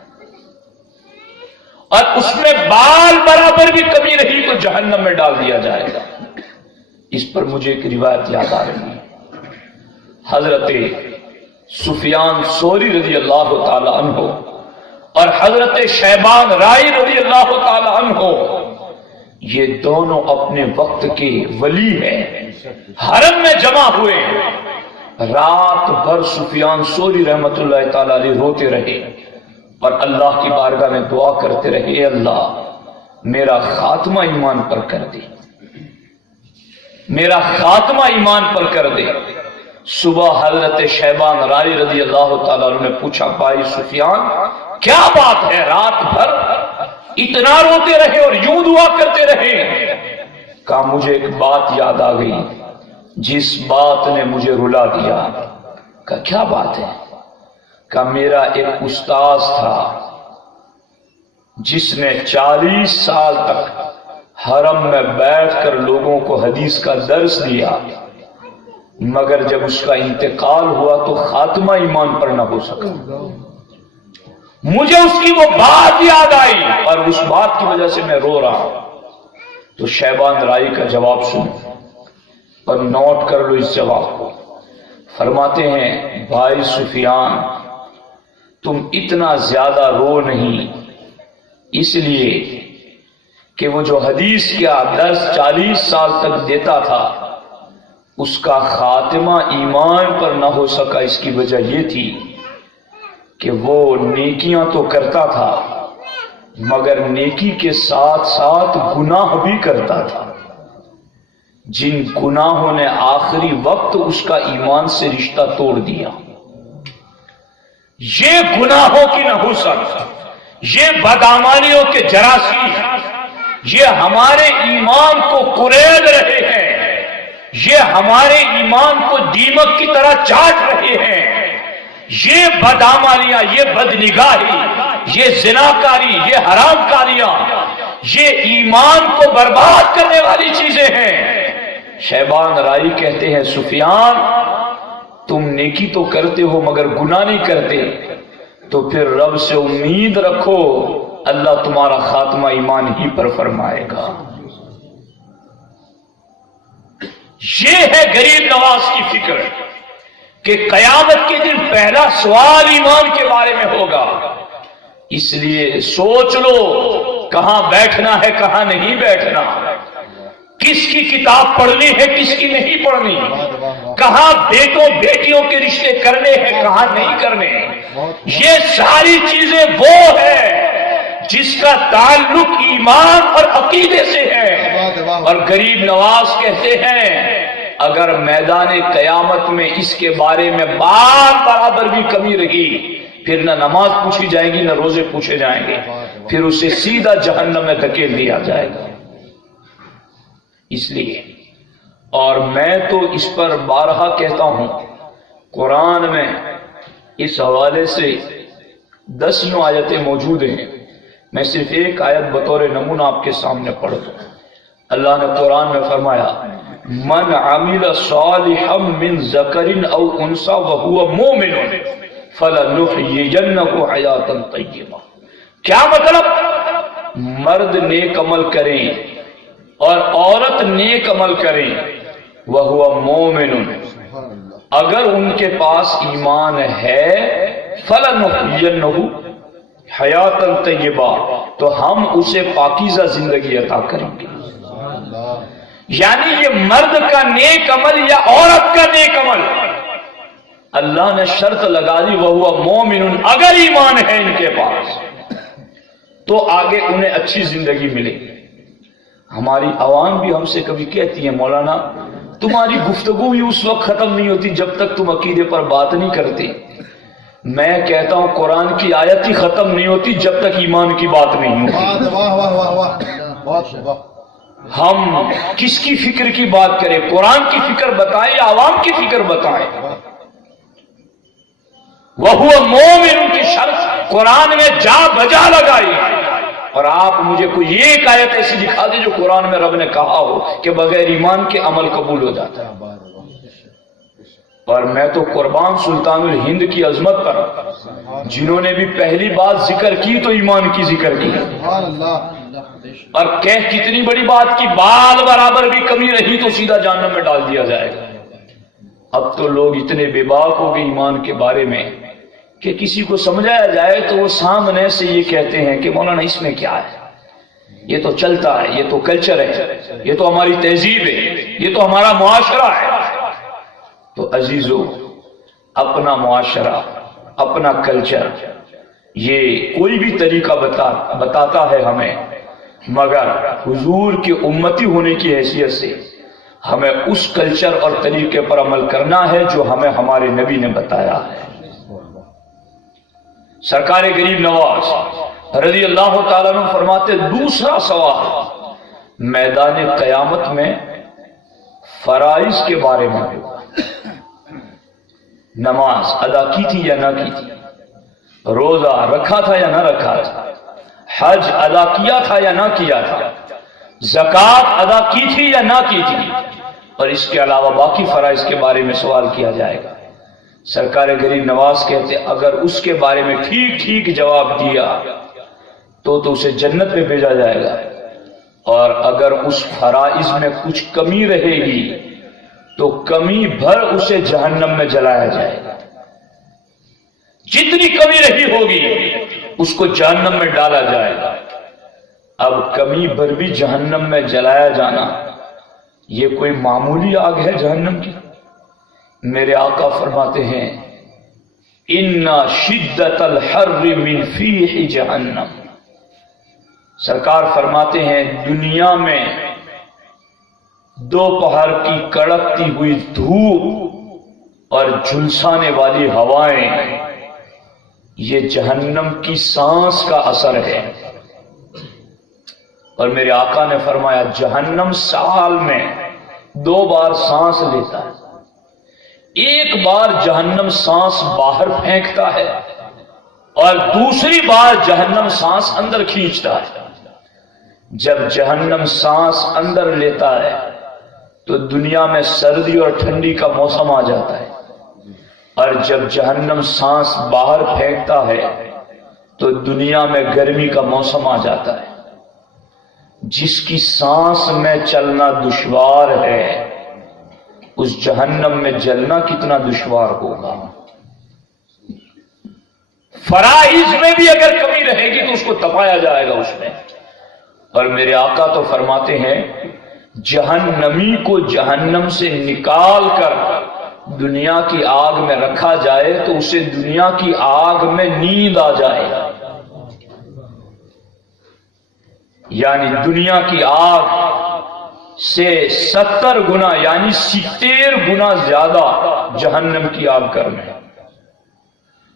اور اس میں بال برابر بھی کمی رہی تو جہنم میں ڈال دیا جائے گا۔ اس پر مجھے ایک روایت یاد آ رہی ہے، حضرت سفیان ثوری رضی اللہ تعالی عنہ اور حضرت شیبان رائی رضی اللہ تعالی عنہ، یہ دونوں اپنے وقت کے ولی ہیں، حرم میں جمع ہوئے، رات بھر سفیان ثوری رحمت اللہ تعالی علیہ روتے رہے اور اللہ کی بارگاہ میں دعا کرتے رہے، اے اللہ میرا خاتمہ ایمان پر کر دے، میرا خاتمہ ایمان پر کر دے۔ صبح حضرت شیبان رائی رضی اللہ تعالیٰ عنہ نے پوچھا بھائی سفیان کیا بات ہے، رات بھر اتنا روتے رہے اور یوں دعا کرتے رہے؟ کہا مجھے ایک بات یاد آ گئی جس بات نے مجھے رلا دیا۔ کہا کیا بات ہے؟ کہ میرا ایک استاذ تھا جس نے 40 سال تک حرم میں بیٹھ کر لوگوں کو حدیث کا درس دیا، مگر جب اس کا انتقال ہوا تو خاتمہ ایمان پر نہ ہو سکا۔ مجھے اس کی وہ بات یاد آئی اور اس بات کی وجہ سے میں رو رہا ہوں۔ تو شیبان رائی کا جواب سن اور نوٹ کر لو اس جواب کو۔ فرماتے ہیں بھائی سفیان تم اتنا زیادہ رو نہیں، اس لیے کہ وہ جو حدیث کا درس 40 سال تک دیتا تھا اس کا خاتمہ ایمان پر نہ ہو سکا۔ اس کی وجہ یہ تھی کہ وہ نیکیاں تو کرتا تھا مگر نیکی کے ساتھ ساتھ گناہ بھی کرتا تھا، جن گناہوں نے آخری وقت اس کا ایمان سے رشتہ توڑ دیا۔ یہ گناہوں کی نحوست، یہ بدعمالیوں کے جراثیم، یہ ہمارے ایمان کو کرید رہے ہیں، یہ ہمارے ایمان کو دیمک کی طرح چاٹ رہے ہیں۔ یہ بدعمالیاں، یہ بدنگاہی، یہ زناکاری، یہ حرام کاریاں، یہ ایمان کو برباد کرنے والی چیزیں ہیں۔ شیبان رائی کہتے ہیں سفیان تم نیکی تو کرتے ہو مگر گناہ نہیں کرتے، تو پھر رب سے امید رکھو اللہ تمہارا خاتمہ ایمان ہی پر فرمائے گا۔ یہ ہے غریب نواز کی فکر کہ قیامت کے دن پہلا سوال ایمان کے بارے میں ہوگا، اس لیے سوچ لو کہاں بیٹھنا ہے کہاں نہیں بیٹھنا، کس کی کتاب پڑھنی ہے کس کی نہیں پڑھنی، کہاں بیٹوں بیٹیوں کے رشتے کرنے ہیں کہاں نہیں کرنے۔ یہ ساری چیزیں وہ ہے جس کا تعلق ایمان اور عقیدے سے ہے۔ اور غریب نواز کہتے ہیں اگر میدان قیامت میں اس کے بارے میں بار برابر بھی کمی رہی پھر نہ نماز پوچھی جائے گی نہ روزے پوچھے جائیں گے، پھر اسے سیدھا جہنم میں دھکیل دیا جائے گا۔ اس لیے اور میں تو اس پر بارہا کہتا ہوں، قرآن میں اس حوالے سے 10 آیتیں موجود ہیں، میں صرف ایک آیت بطور نمونہ آپ کے سامنے پڑھ دوں۔ اللہ نے قرآن میں فرمایا من عمل صالحا من ذکر او انثى وهو مؤمن فلنحيينه حیاتا طیبہ۔ کیا مطلب؟ مرد نیک عمل کریں اور عورت نیک عمل کریں، وَهُوَ مُؤْمِنٌ، اگر ان کے پاس ایمان ہے، فَلَنُحْيِيَنَّهُ حَيَاةً طَيِّبَةً، تو ہم اسے پاکیزہ زندگی عطا کریں گے۔ یعنی یہ مرد کا نیک عمل یا عورت کا نیک عمل اللہ نے شرط لگا دی وَهُوَ مُؤْمِنٌ، اگر ایمان ہے ان کے پاس تو آگے انہیں اچھی زندگی ملے گی۔ ہماری عوام بھی ہم سے کبھی کہتی ہے مولانا تمہاری گفتگو بھی اس وقت ختم نہیں ہوتی جب تک تم عقیدے پر بات نہیں کرتے۔ میں کہتا ہوں قرآن کی آیت ہی ختم نہیں ہوتی جب تک ایمان کی بات نہیں ہوتی۔ ہم کس کی فکر کی بات کریں، قرآن کی فکر بتائیں یا عوام کی فکر بتائیں؟ وَهُوَ مُؤْمِنٌ کی شرط قرآن میں جا بجا لگائی، اور آپ مجھے کوئی ایک آیت ایسی دکھا دیں جو قرآن میں رب نے کہا ہو کہ بغیر ایمان کے عمل قبول ہو جاتا ہے۔ اور میں تو قربان سلطان الہند کی عظمت پر، جنہوں نے بھی پہلی بات ذکر کی تو ایمان کی ذکر کی، اور کہہ کتنی بڑی بات کی بال برابر بھی کمی رہی تو سیدھا جہنم میں ڈال دیا جائے گا۔ اب تو لوگ اتنے بے باک ہو گئے ایمان کے بارے میں کہ کسی کو سمجھایا جائے تو وہ سامنے سے یہ کہتے ہیں کہ مولانا اس میں کیا ہے، یہ تو چلتا ہے، یہ تو کلچر ہے، یہ تو ہماری تہذیب ہے، یہ تو ہمارا معاشرہ ہے۔ تو عزیزو، اپنا معاشرہ، اپنا کلچر، یہ کوئی بھی طریقہ بتاتا ہے ہمیں، مگر حضور کی امتی ہونے کی حیثیت سے ہمیں اس کلچر اور طریقے پر عمل کرنا ہے جو ہمیں ہمارے نبی نے بتایا ہے۔ سرکار غریب نواز رضی اللہ تعالیٰ عنہ فرماتے دوسرا سوال میدان قیامت میں فرائض کے بارے میں ہوگا، نماز ادا کی تھی یا نہ کی تھی، روزہ رکھا تھا یا نہ رکھا تھا، حج ادا کیا تھا یا نہ کیا تھا، زکوٰۃ ادا کی تھی یا نہ کی تھی، اور اس کے علاوہ باقی فرائض کے بارے میں سوال کیا جائے گا۔ سرکار غریب نواز کہتے اگر اس کے بارے میں ٹھیک ٹھیک جواب دیا تو اسے جنت میں بھیجا جائے گا، اور اگر اس فرائض میں کچھ کمی رہے گی تو کمی بھر اسے جہنم میں جلایا جائے گا۔ جتنی کمی رہی ہوگی اس کو جہنم میں ڈالا جائے گا۔ اب کمی بھر بھی جہنم میں جلایا جانا یہ کوئی معمولی آگ ہے جہنم کی؟ میرے آقا فرماتے ہیں اِنَّ شِدَّةَ الْحَرِّ مِنْ فِيحِ جہنم، سرکار فرماتے ہیں دنیا میں دوپہر کی کڑکتی ہوئی دھوپ اور جھلسانے والی ہوائیں یہ جہنم کی سانس کا اثر ہے۔ اور میرے آقا نے فرمایا جہنم سال میں 2 بار سانس لیتا ہے، ایک بار جہنم سانس باہر پھینکتا ہے اور دوسری بار جہنم سانس اندر کھینچتا ہے۔ جب جہنم سانس اندر لیتا ہے تو دنیا میں سردی اور ٹھنڈی کا موسم آ جاتا ہے، اور جب جہنم سانس باہر پھینکتا ہے تو دنیا میں گرمی کا موسم آ جاتا ہے۔ جس کی سانس میں چلنا دشوار ہے اس جہنم میں جلنا کتنا دشوار ہوگا۔ فرائض میں بھی اگر کمی رہے گی تو اس کو تپایا جائے گا اس میں۔ اور میرے آقا تو فرماتے ہیں جہنمی کو جہنم سے نکال کر دنیا کی آگ میں رکھا جائے تو اسے دنیا کی آگ میں نیند آ جائے گا، یعنی دنیا کی آگ سے 70 گنا یعنی 70 گنا زیادہ جہنم کی آگ گرم ہے۔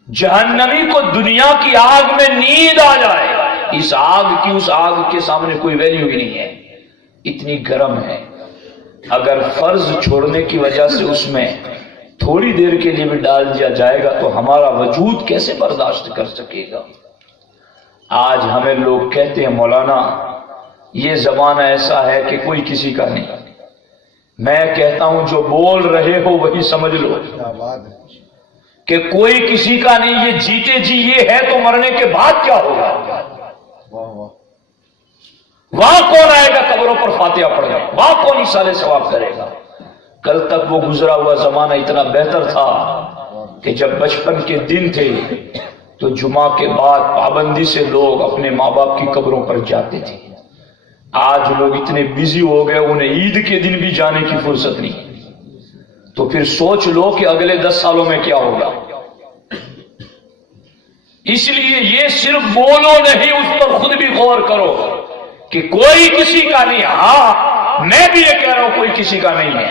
جہنمی کو دنیا کی آگ میں نیند آ جائے، اس آگ کی اس آگ کے سامنے کوئی ویلیو ہی نہیں ہے، اتنی گرم ہے۔ اگر فرض چھوڑنے کی وجہ سے اس میں تھوڑی دیر کے لیے بھی ڈال دیا جائے گا تو ہمارا وجود کیسے برداشت کر سکے گا؟ آج ہمیں لوگ کہتے ہیں مولانا یہ زمانہ ایسا ہے کہ کوئی کسی کا نہیں۔ میں کہتا ہوں جو بول رہے ہو وہی سمجھ لو کہ کوئی کسی کا نہیں، یہ جیتے جی یہ ہے تو مرنے کے بعد کیا ہوگا؟ وہاں کون آئے گا قبروں پر فاتحہ پڑھے گا؟ وہاں کون ایصال ثواب کرے گا؟ کل تک وہ گزرا ہوا زمانہ اتنا بہتر تھا کہ جب بچپن کے دن تھے تو جمعہ کے بعد پابندی سے لوگ اپنے ماں باپ کی قبروں پر جاتے تھے۔ آج لوگ اتنے بزی ہو گئے انہیں عید کے دن بھی جانے کی فرصت نہیں۔ تو پھر سوچ لو کہ اگلے 10 سالوں میں کیا ہوگا۔ اس لیے یہ صرف بولو نہیں، اس پر خود بھی غور کرو کہ کوئی کسی کا نہیں۔ ہاں میں بھی یہ کہہ رہا ہوں کوئی کسی کا نہیں ہے،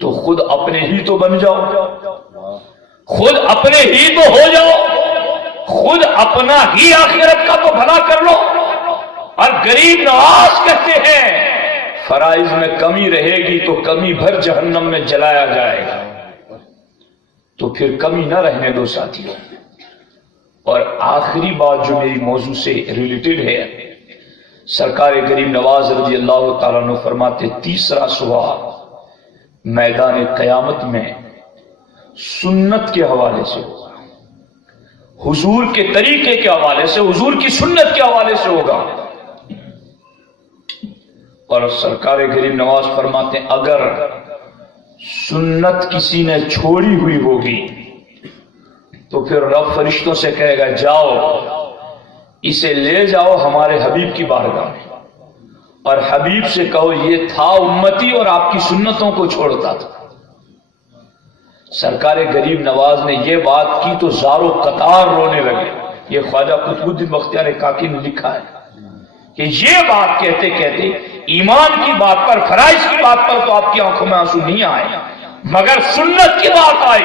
تو خود اپنے ہی تو بن جاؤ، خود اپنے ہی تو ہو جاؤ، خود اپنا ہی آخرت کا تو بھلا کر لو۔ اور غریب نواز کہتے ہیں فرائض میں کمی رہے گی تو کمی بھر جہنم میں جلایا جائے گا، تو پھر کمی نہ رہنے دو ساتھیوں۔ اور آخری بات جو میری موضوع سے ریلیٹڈ ہے، سرکار غریب نواز رضی اللہ تعالیٰ عنہ فرماتے تیسرا سوال میدان قیامت میں سنت کے حوالے سے ہوگا، حضور کے طریقے کے حوالے سے، حضور کی سنت کے حوالے سے ہوگا۔ اور سرکار غریب نواز فرماتے ہیں اگر سنت کسی نے چھوڑی ہوئی ہوگی تو پھر رب فرشتوں سے کہے گا جاؤ اسے لے جاؤ ہمارے حبیب کی بارگاہ میں، اور حبیب سے کہو یہ تھا امتی اور آپ کی سنتوں کو چھوڑتا تھا۔ سرکار غریب نواز نے یہ بات کی تو زارو قطار رونے لگے۔ یہ خواجہ قطب الدین بختیار کاکی نے لکھا ہے کہ یہ بات کہتے کہتے ایمان کی بات پر، فرائض کی بات پر تو آپ کی آنکھوں میں آنسو نہیں آئے، مگر سنت کی بات آئی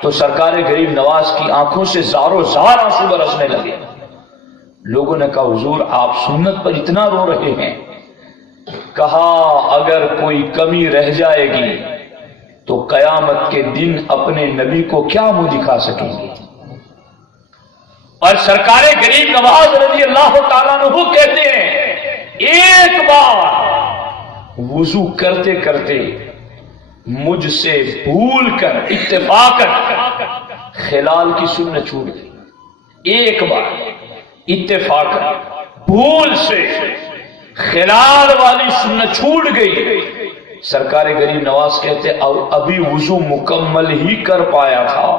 تو سرکار غریب نواز کی آنکھوں سے زارو زار آنسو برسنے لگے۔ لوگوں نے کہا حضور آپ سنت پر اتنا رو رہے ہیں؟ کہا اگر کوئی کمی رہ جائے گی تو قیامت کے دن اپنے نبی کو کیا منہ دکھا سکیں گے؟ اور سرکار غریب نواز رضی اللہ تعالیٰ عنہ کہتے ہیں ایک بار وضو کرتے کرتے مجھ سے بھول کر اتفاقاً خلال کی سنت چھوٹ گئی، ایک بار اتفاقاً بھول سے خلال والی سنت چھوٹ گئی، سرکار غریب نواز کہتے ابھی وضو مکمل ہی کر پایا تھا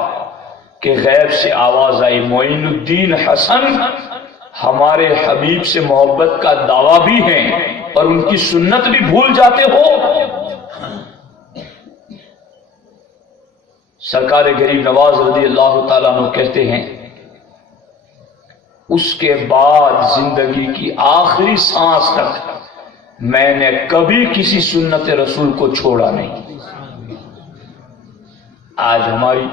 کہ غیب سے آواز آئی، معین الدین حسن ہمارے حبیب سے محبت کا دعویٰ بھی ہے اور ان کی سنت بھی بھول جاتے ہو۔ سرکار غریب نواز رضی اللہ تعالیٰ عنہ کہتے ہیں اس کے بعد زندگی کی آخری سانس تک میں نے کبھی کسی سنت رسول کو چھوڑا نہیں۔ آج ہماری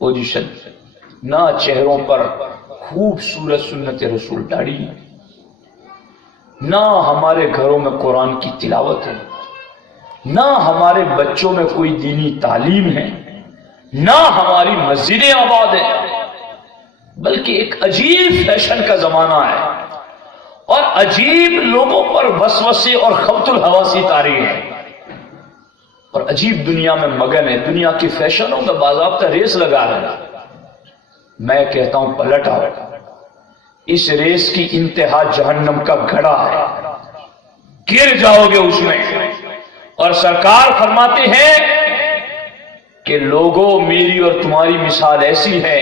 پوزیشن نہ چہروں پر خوبصورت سنت رسول داڑھی ہے، نہ ہمارے گھروں میں قرآن کی تلاوت ہے، نہ ہمارے بچوں میں کوئی دینی تعلیم ہے، نہ ہماری مسجدیں آباد ہیں، بلکہ ایک عجیب فیشن کا زمانہ ہے اور عجیب لوگوں پر وسوسے اور خبط الحواسی طاری ہے اور عجیب دنیا میں مگن ہے، دنیا کی فیشنوں میں باضابطہ ریس لگا رہا۔ میں کہتا ہوں پلٹ آؤ، اس ریس کی انتہا جہنم کا گھڑا ہے، گر جاؤ گے اس میں۔ اور سرکار فرماتے ہیں کہ لوگوں میری اور تمہاری مثال ایسی ہے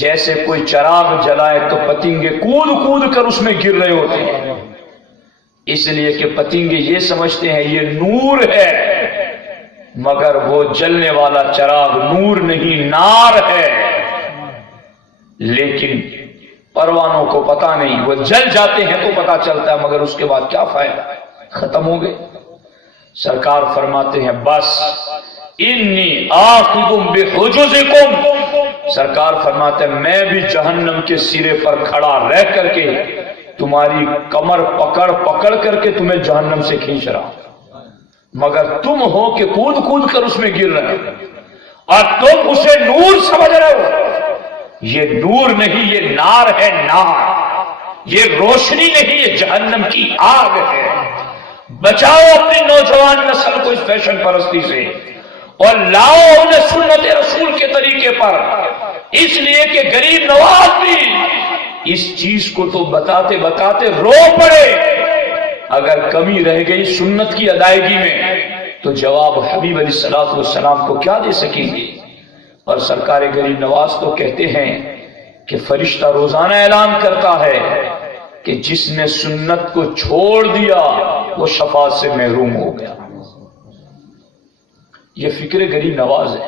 جیسے کوئی چراغ جلائے تو پتنگے کود کود کر اس میں گر رہے ہوتے ہیں، اس لیے کہ پتنگے یہ سمجھتے ہیں یہ نور ہے، مگر وہ جلنے والا چراغ نور نہیں نار ہے۔ لیکن پروانوں کو پتا نہیں، وہ جل جاتے ہیں تو پتا چلتا ہے، مگر اس کے بعد کیا فائدہ، ختم ہو گئے۔ سرکار فرماتے ہیں بس انی آخذ بحجزکم، سرکار فرماتے ہیں میں بھی جہنم کے سرے پر کھڑا رہ کر کے تمہاری کمر پکڑ پکڑ کر کے تمہیں جہنم سے کھینچ رہا ہوں، مگر تم ہو کہ کود کود کر اس میں گر رہے اور تم اسے نور سمجھ رہے ہو۔ یہ نور نہیں، یہ نار ہے، نار، یہ روشنی نہیں، یہ جہنم کی آگ ہے۔ بچاؤ اپنی نوجوان نسل کو اس فیشن پرستی سے اور لاؤ انہیں سنت رسول کے طریقے پر، اس لیے کہ غریب نواز بھی اس چیز کو تو بتاتے بتاتے رو پڑے۔ اگر کمی رہ گئی سنت کی ادائیگی میں تو جواب حبیب علیہ الصلوۃ والسلام کو کیا دے سکیں گے؟ اور سرکار غریب نواز تو کہتے ہیں کہ فرشتہ روزانہ اعلان کرتا ہے کہ جس نے سنت کو چھوڑ دیا وہ شفاعت سے محروم ہو گیا۔ یہ فکر غریب نواز ہے،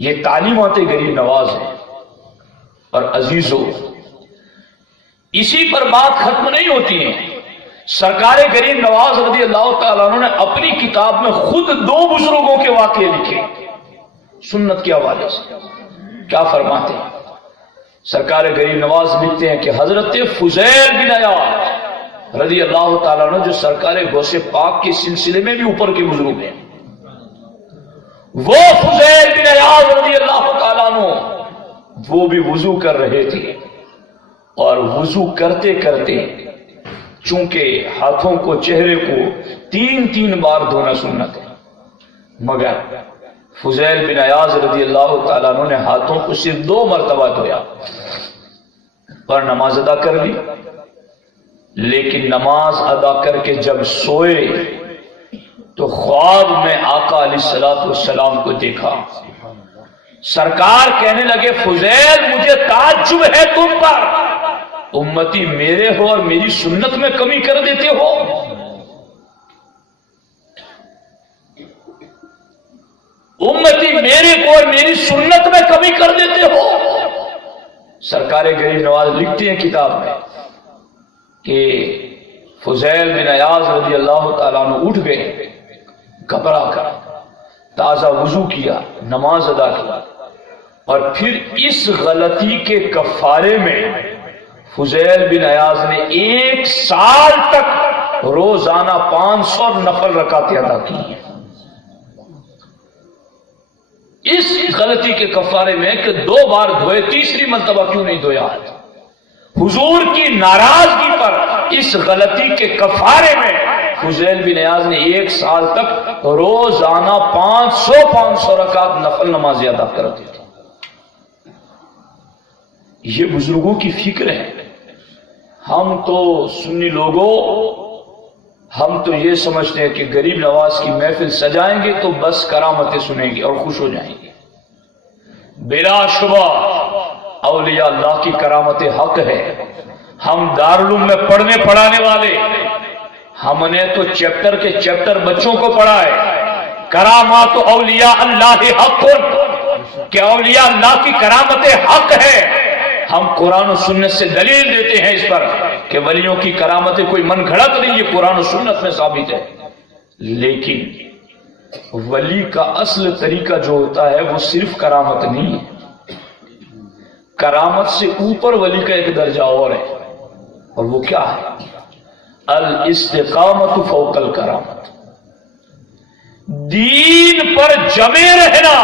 یہ تعلیمات غریب نواز ہے۔ اور عزیزو، اسی پر بات ختم نہیں ہوتی ہے۔ سرکار غریب نواز رضی اللہ تعالیٰ عنہ نے اپنی کتاب میں خود دو بزرگوں کے واقعے لکھے سنت کے حوالے سے۔ کیا فرماتے ہیں؟ سرکار غریب نواز لکھتے ہیں کہ حضرت فضیل بن عیاض رضی اللہ تعالیٰ عنہ جو سرکار غوث پاک کے سلسلے میں بھی اوپر کے بزرگ ہیں، وہ فضیل بن عیاض رضی اللہ تعالیٰ عنہ وہ بھی وضو کر رہے تھے، اور وضو کرتے کرتے چونکہ ہاتھوں کو چہرے کو 3 بار دھونا سنت ہے، مگر فضیل بن عیاض رضی اللہ تعالیٰ عنہ نے ہاتھوں کو صرف 2 مرتبہ دھویا اور نماز ادا کر لی۔ لیکن نماز ادا کر کے جب سوئے تو خواب میں آقا علیہ الصلوۃ والسلام کو دیکھا۔ سرکار کہنے لگے فضیل مجھے تعجب ہے تم پر، امتی میرے ہو اور میری سنت میں کمی کر دیتے ہو۔ امتی میرے کو اور میری سنت میں کمی کر دیتے ہو۔ سرکار غریب نواز لکھتے ہیں کتاب میں کہ فضیل بن عیاض رضی اللہ تعالیٰ عنہ اٹھ گئے، گھبرا کر تازہ وضو کیا، نماز ادا کیا، اور پھر اس غلطی کے کفارے میں فضیل بن عیاض نے 1 سال تک روزانہ 500 نفل رکعتیں ادا کی ہیں۔ اس غلطی کے کفارے میں کہ 2 بار دھوئے، تیسری مرتبہ کیوں نہیں دھویا؟ حضور کی ناراضگی پر اس غلطی کے کفارے میں فضیل بن عیاض نے 1 سال تک روزانہ 500 رکعت نفل نماز ادا کرتے تھے. یہ بزرگوں کی فکر ہے. ہم تو سنی لوگوں ہم تو یہ سمجھتے ہیں کہ غریب نواز کی محفل سجائیں گے تو بس کرامتیں سنیں گے اور خوش ہو جائیں گے. بلا شبہ اولیاء اللہ کی کرامت حق ہے. ہم دارالعلوم میں پڑھنے پڑھانے والے ہم نے تو چیپٹر کے چیپٹر بچوں کو پڑھا ہے. کرامات اولیاء اللہ حق، کہ اولیاء اللہ کی کرامت حق ہے. ہم قرآن و سنت سے دلیل دیتے ہیں اس پر کہ ولیوں کی کرامتیں کوئی من گھڑت نہیں، یہ قرآن و سنت میں ثابت ہے. لیکن ولی کا اصل طریقہ جو ہوتا ہے وہ صرف کرامت نہیں ہے. کرامت سے اوپر ولی کا ایک درجہ اور ہے، اور وہ کیا ہے؟ الاستقامت فوق الکرامت. دین پر جمے رہنا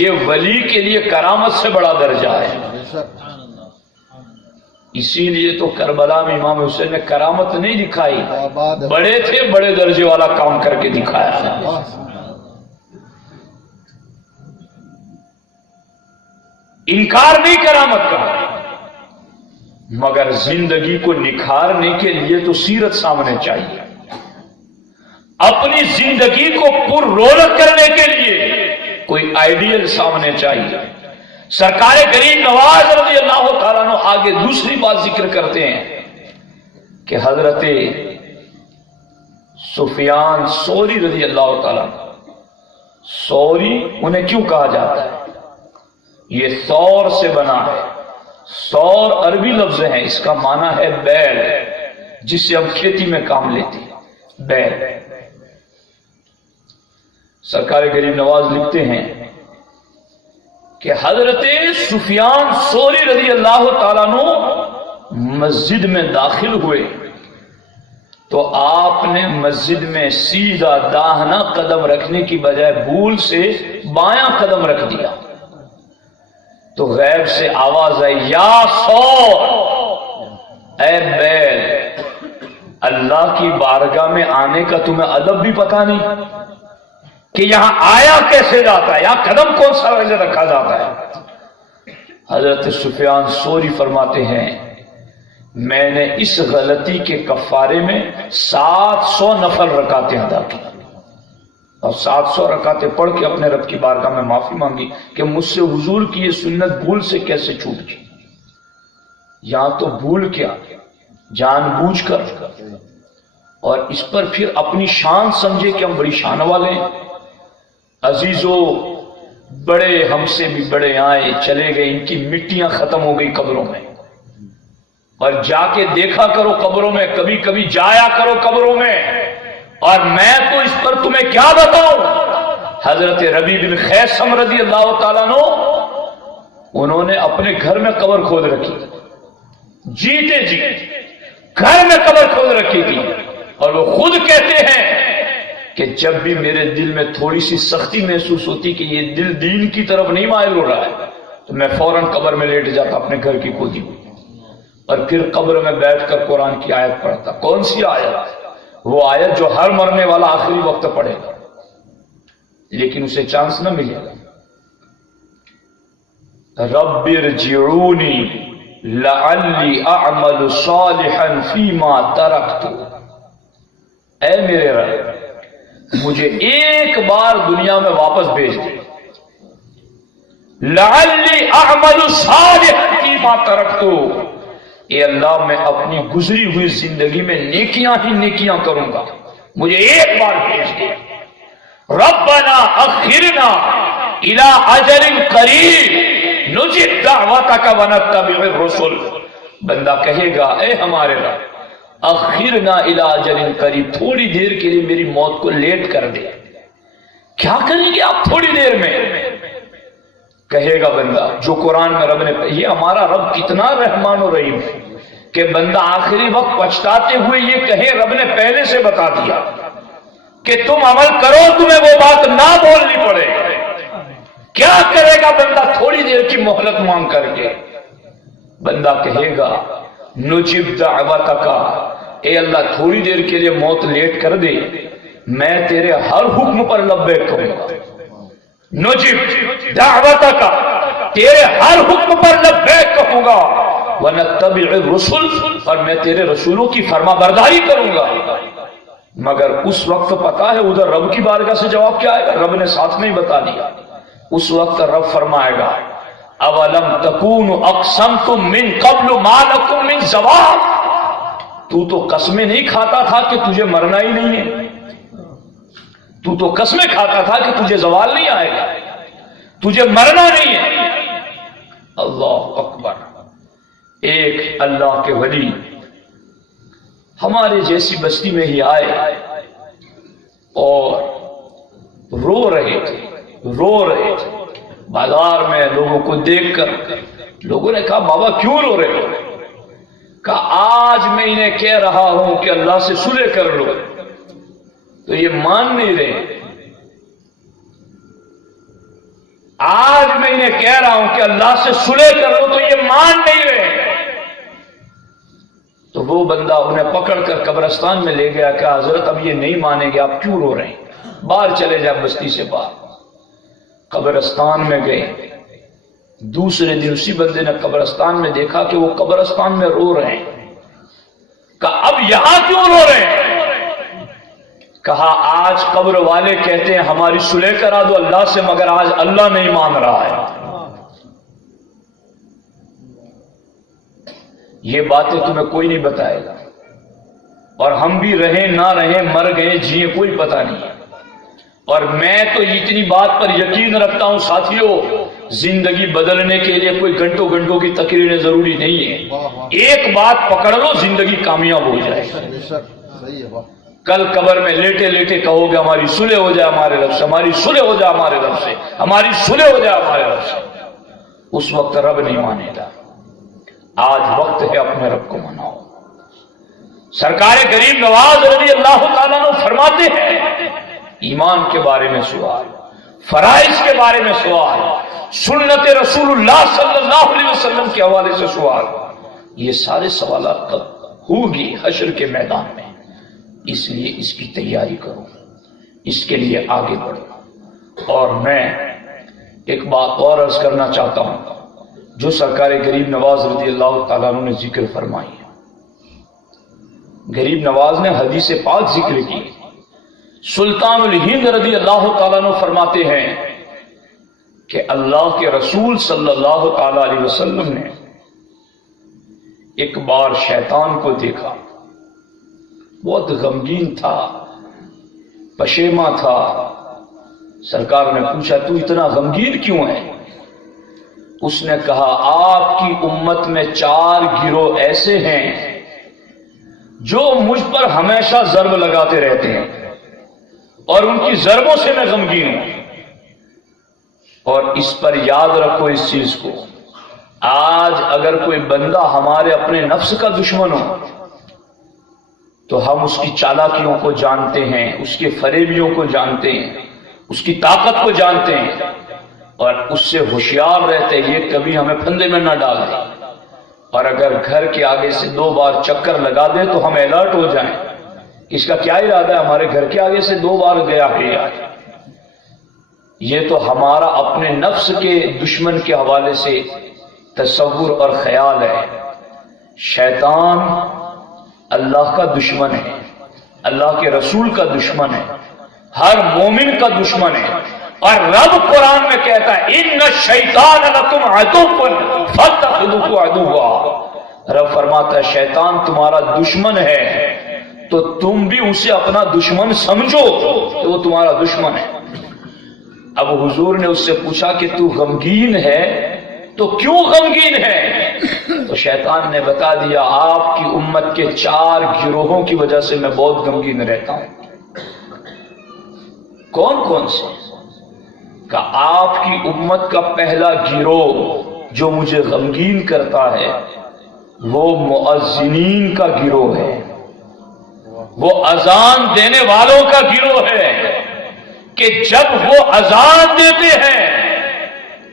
یہ ولی کے لیے کرامت سے بڑا درجہ ہے. اسی لیے تو کربلا میں امام حسین نے کرامت نہیں دکھائی، بڑے تھے بڑے درجے والا کام کر کے دکھایا. انکار نہیں کرامت کا، مگر زندگی کو نکھارنے کے لیے تو سیرت سامنے چاہیے. اپنی زندگی کو پر رونق کرنے کے لیے کوئی آئیڈیل سامنے چاہیے. سرکار غریب نواز رضی اللہ تعالیٰ عنہ آگے دوسری بات ذکر کرتے ہیں کہ حضرت سفیان ثوری رضی اللہ تعالیٰ عنہ، ثوری انہیں کیوں کہا جاتا ہے؟ یہ ثور سے بنا ہے. ثور عربی لفظ ہے، اس کا معنی ہے بیل، جس سے ہم کھیتی میں کام لیتے ہیں، بیل. سرکار غریب نواز لکھتے ہیں کہ حضرت سفیان ثوری رضی اللہ تعالیٰ عنہ مسجد میں داخل ہوئے تو آپ نے مسجد میں سیدھا داہنا قدم رکھنے کی بجائے بھول سے بایاں قدم رکھ دیا. تو غیب سے آواز آئی، یا ثور، اے بیل، اللہ کی بارگاہ میں آنے کا تمہیں ادب بھی پتہ نہیں کہ یہاں آیا کیسے جاتا ہے، یہاں قدم کون سا وجہ رکھا جاتا ہے. حضرت سفیان ثوری فرماتے ہیں میں نے اس غلطی کے کفارے میں 700 نفل رکعتیں ادا کی اور 700 رکعتیں پڑھ کے اپنے رب کی بارگاہ میں معافی مانگی کہ مجھ سے حضور کی یہ سنت بھول سے کیسے چھوٹ گئی. یہاں تو بھول کیا، جان بوجھ کر. اور اس پر پھر اپنی شان سمجھے کہ ہم بڑی شان والے ہیں. عزیزو، بڑے ہم سے بھی بڑے آئے چلے گئے، ان کی مٹیاں ختم ہو گئی قبروں میں. اور جا کے دیکھا کرو قبروں میں، کبھی کبھی جایا کرو قبروں میں. اور میں تو اس پر تمہیں کیا بتاؤں، حضرت ربیع بن خیثم رضی اللہ تعالیٰ عنہ انہوں نے اپنے گھر میں قبر کھود رکھی، جیتے جی گھر میں قبر کھود رکھی تھی. اور وہ خود کہتے ہیں کہ جب بھی میرے دل میں تھوڑی سی سختی محسوس ہوتی کہ یہ دل دین کی طرف نہیں مائل ہو رہا ہے تو میں فوراً قبر میں لیٹ جاتا اپنے گھر کی کھودی ہوئی، اور پھر قبر میں بیٹھ کر قرآن کی آیت پڑھتا. کون سی آیت؟ وہ آیت جو ہر مرنے والا آخری وقت پڑھے گا لیکن اسے چانس نہ ملے گا. رب ارجعونی لعلی اعمل صالحا فیما ترکت. اے میرے رب، مجھے ایک بار دنیا میں واپس بھیج دے. لعلی اعمل صالحا فیما ترکت، اے اللہ میں اپنی گزری ہوئی زندگی میں نیکیاں ہی نیکیاں کروں گا، مجھے ایک بار بھیج دے. ربنا اخرنا الى اجل قریب نجب دعوتک ونتبع الرسل. بندہ کہے گا اے ہمارے رب اخرنا الى اجل قریب، تھوڑی دیر کے لیے میری موت کو لیٹ کر دے. کیا کریں گے آپ تھوڑی دیر میں؟ کہے گا بندہ جو قرآن میں رب نے، یہ ہمارا رب کتنا رحمان و رحیم ہے کہ بندہ آخری وقت پچھتاتے ہوئے یہ کہے رب نے پہلے سے بتا دیا کہ تم عمل کرو، تمہیں وہ بات نہ بولنی پڑے. کیا کرے گا بندہ تھوڑی دیر کی مہلت مانگ کر کے؟ بندہ کہے گا نجب دعوتک، اے اللہ تھوڑی دیر کے لیے موت لیٹ کر دے، میں تیرے ہر حکم پر لبیک کہوں گا، نجب دعوتک، تیرے ہر حکم پر لبیک کہوں گا، ونتبع الرسل، اور میں تیرے رسولوں کی فرما برداری کروں گا۔ مگر اس وقت پتا ہے ادھر رب کی بارگاہ سے جواب کیا آئے گا؟ رب نے ساتھ میں ہی بتا دیا۔ اس وقت رب فرمائے گا اولم تکونوا اقسمتم من قبل ما لکم من زوال، تو قسمیں نہیں کھاتا تھا کہ تجھے مرنا ہی نہیں ہے، تو قسمیں کھاتا تھا کہ تجھے زوال نہیں آئے گا، تجھے مرنا نہیں ہے۔ اللہ اکبر۔ ایک اللہ کے ولی ہمارے جیسی بستی میں ہی آئے اور رو رہے تھے بازار میں لوگوں کو دیکھ کر۔ لوگوں نے کہا بابا کیوں رو رہے ہو؟ کہا آج میں انہیں کہہ رہا ہوں کہ اللہ سے صلح کر لو تو یہ مان نہیں رہے، آج میں انہیں کہہ رہا ہوں کہ اللہ سے صلح کر لو تو یہ مان نہیں رہے۔ تو وہ بندہ انہیں پکڑ کر قبرستان میں لے گیا کہ حضرت اب یہ نہیں مانیں گے، آپ کیوں رو رہے ہیں؟ باہر چلے جائیں بستی سے باہر۔ قبرستان میں گئے، دوسرے دن اسی بندے نے قبرستان میں دیکھا کہ وہ قبرستان میں رو رہے ہیں۔ کہا اب یہاں کیوں رو رہے ہیں؟ کہا آج قبر والے کہتے ہیں ہماری صلح کرا دو اللہ سے، مگر آج اللہ نہیں مان رہا ہے۔ یہ باتیں تمہیں کوئی نہیں بتائے گا، اور ہم بھی رہیں نہ رہیں، مر گئے جیے کوئی پتہ نہیں ہے۔ اور میں تو اتنی بات پر یقین رکھتا ہوں ساتھیوں، زندگی بدلنے کے لیے کوئی گھنٹوں گھنٹوں کی تقریریں ضروری نہیں ہے، ایک بات پکڑ لو زندگی کامیاب ہو جائے۔ کل قبر میں لیٹے لیٹے کہو گے ہماری صلح ہو جائے ہمارے رب سے، ہماری صلح ہو جائے ہمارے رب سے، ہماری صلح ہو جائے ہمارے رب سے۔ اس وقت رب نہیں مانے گا۔ آج وقت ہے اپنے رب کو مناؤ۔ سرکار غریب نواز رضی اللہ تعالیٰ عنہ فرماتے ہیں ایمان کے بارے میں سوال، فرائض کے بارے میں سوال، سنت رسول اللہ صلی اللہ علیہ وسلم کے حوالے سے سوال، یہ سارے سوالات تک ہوگی حشر کے میدان میں۔ اس لیے اس کی تیاری کرو، اس کے لیے آگے بڑھو۔ اور میں ایک بات اور عرض کرنا چاہتا ہوں جو سرکار غریب نواز رضی اللہ تعالیٰ عنہ نے ذکر فرمائی ہے۔ غریب نواز نے حدیث پاک ذکر کی، سلطان الہند رضی اللہ تعالیٰ عنہ فرماتے ہیں کہ اللہ کے رسول صلی اللہ تعالیٰ علیہ وسلم نے ایک بار شیطان کو دیکھا، بہت غمگین تھا، پشیماں تھا۔ سرکار نے پوچھا تو اتنا غمگین کیوں ہے؟ اس نے کہا آپ کی امت میں 4 گروہ ایسے ہیں جو مجھ پر ہمیشہ ضرب لگاتے رہتے ہیں اور ان کی ضربوں سے میں غمگین ہوں۔ اور اس پر یاد رکھو اس چیز کو، آج اگر کوئی بندہ ہمارے اپنے نفس کا دشمن ہو تو ہم اس کی چالاکیوں کو جانتے ہیں، اس کے فریبیوں کو جانتے ہیں، اس کی طاقت کو جانتے ہیں اور اس سے ہوشیار رہتے ہیں یہ کبھی ہمیں پھندے میں نہ ڈال دے۔ اور اگر گھر کے آگے سے 2 بار چکر لگا دے تو ہم الرٹ ہو جائیں، اس کا کیا ارادہ ہے، ہمارے گھر کے آگے سے 2 بار گیا ہے آج۔ یہ تو ہمارا اپنے نفس کے دشمن کے حوالے سے تصور اور خیال ہے۔ شیطان اللہ کا دشمن ہے، اللہ کے رسول کا دشمن ہے، ہر مومن کا دشمن ہے۔ اور رب قرآن میں کہتا ہے ان الشیطان لکم عدو فاتخذوہ عدوا، رب فرماتا ہے شیطان تمہارا دشمن ہے تو تم بھی اسے اپنا دشمن سمجھو کہ وہ تمہارا دشمن ہے۔ اب حضور نے اس سے پوچھا کہ تو غمگین ہے تو کیوں غمگین ہے؟ تو شیطان نے بتا دیا آپ کی امت کے 4 گروہوں کی وجہ سے میں بہت غمگین رہتا ہوں۔ کون کون سے؟ کہ آپ کی امت کا پہلا گروہ جو مجھے غمگین کرتا ہے وہ مؤذنین کا گروہ ہے، وہ اذان دینے والوں کا گروہ ہے کہ جب وہ اذان دیتے ہیں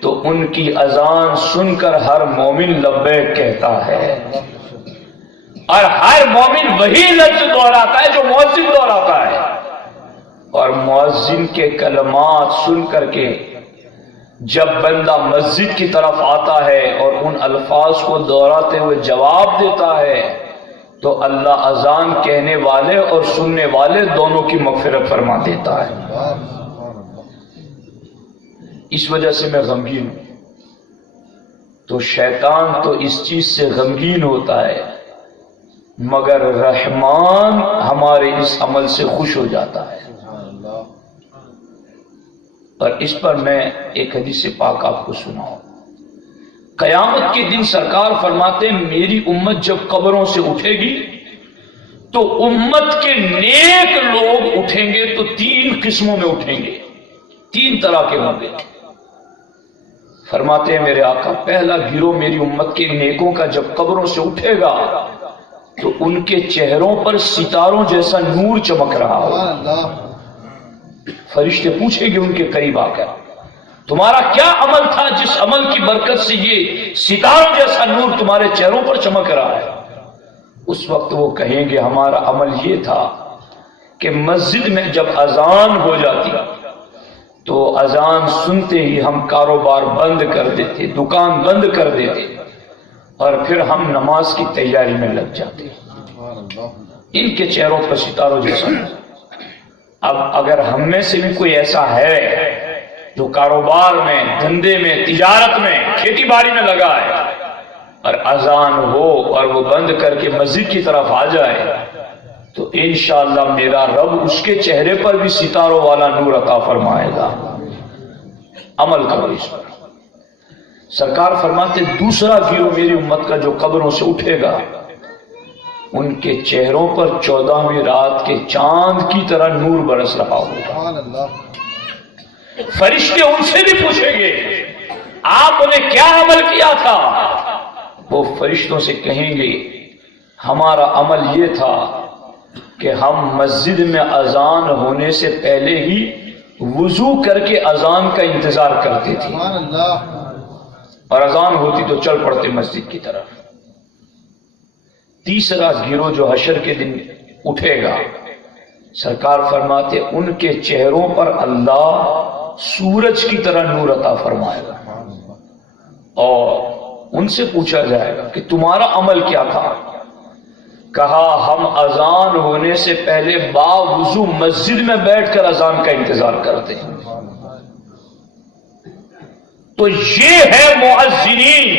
تو ان کی اذان سن کر ہر مومن لبیک کہتا ہے۔ اور ہر مومن وہی لفظ دہراتا ہے جو مؤذن دہراتا ہے، اور مؤذن کے کلمات سن کر کے جب بندہ مسجد کی طرف آتا ہے اور ان الفاظ کو دہراتے ہوئے جواب دیتا ہے تو اللہ اذان کہنے والے اور سننے والے دونوں کی مغفرت فرما دیتا ہے۔ اس وجہ سے میں غمگین ہوں، تو شیطان تو اس چیز سے غمگین ہوتا ہے، مگر رحمان ہمارے اس عمل سے خوش ہو جاتا ہے۔ اور اس پر میں ایک حدیث پاک آپ کو سناؤں۔ قیامت کے دن سرکار فرماتے ہیں میری امت جب قبروں سے اٹھے گی تو امت کے نیک لوگ اٹھیں گے تو 3 قسموں میں اٹھیں گے، 3 طرح کے ہوں گے۔ فرماتے ہیں میرے آقا پہلا گروہ میری امت کے نیکوں کا جب قبروں سے اٹھے گا تو ان کے چہروں پر ستاروں جیسا نور چمک رہا ہوگا۔ فرشتے پوچھیں گے ان کے قریب آ کر تمہارا کیا عمل تھا جس عمل کی برکت سے یہ ستاروں جیسا نور تمہارے چہروں پر چمک رہا ہے؟ اس وقت وہ کہیں گے ہمارا عمل یہ تھا کہ مسجد میں جب اذان ہو جاتی تو اذان سنتے ہی ہم کاروبار بند کر دیتے، دکان بند کر دیتے اور پھر ہم نماز کی تیاری میں لگ جاتے۔ ان کے چہروں پر ستاروں جیسا نور۔ اب اگر ہم میں سے بھی کوئی ایسا ہے جو کاروبار میں، دھندے میں، تجارت میں، کھیتی باڑی میں لگا ہے اور اذان ہو اور وہ بند کر کے مسجد کی طرف آ جائے تو انشاءاللہ میرا رب اس کے چہرے پر بھی ستاروں والا نور عطا فرمائے گا۔ عمل کرو اس پر۔ سرکار فرماتے دوسرا گروہ میری امت کا جو قبروں سے اٹھے گا ان کے چہروں پر 14ویں رات کے چاند کی طرح نور برس رہا ہوگا۔ فرشتے ان سے بھی پوچھیں گے آپ نے کیا عمل کیا تھا؟ وہ فرشتوں سے کہیں گے ہمارا عمل یہ تھا کہ ہم مسجد میں اذان ہونے سے پہلے ہی وضو کر کے اذان کا انتظار کرتے تھے اور اذان ہوتی تو چل پڑتے مسجد کی طرف۔ تیسرا گروہ جو حشر کے دن اٹھے گا سرکار فرماتے ان کے چہروں پر اللہ سورج کی طرح نور عطا فرمائے گا اور ان سے پوچھا جائے گا کہ تمہارا عمل کیا تھا؟ کہا ہم اذان ہونے سے پہلے باوضو مسجد میں بیٹھ کر اذان کا انتظار کرتے ہیں۔ تو یہ ہے مؤذنین،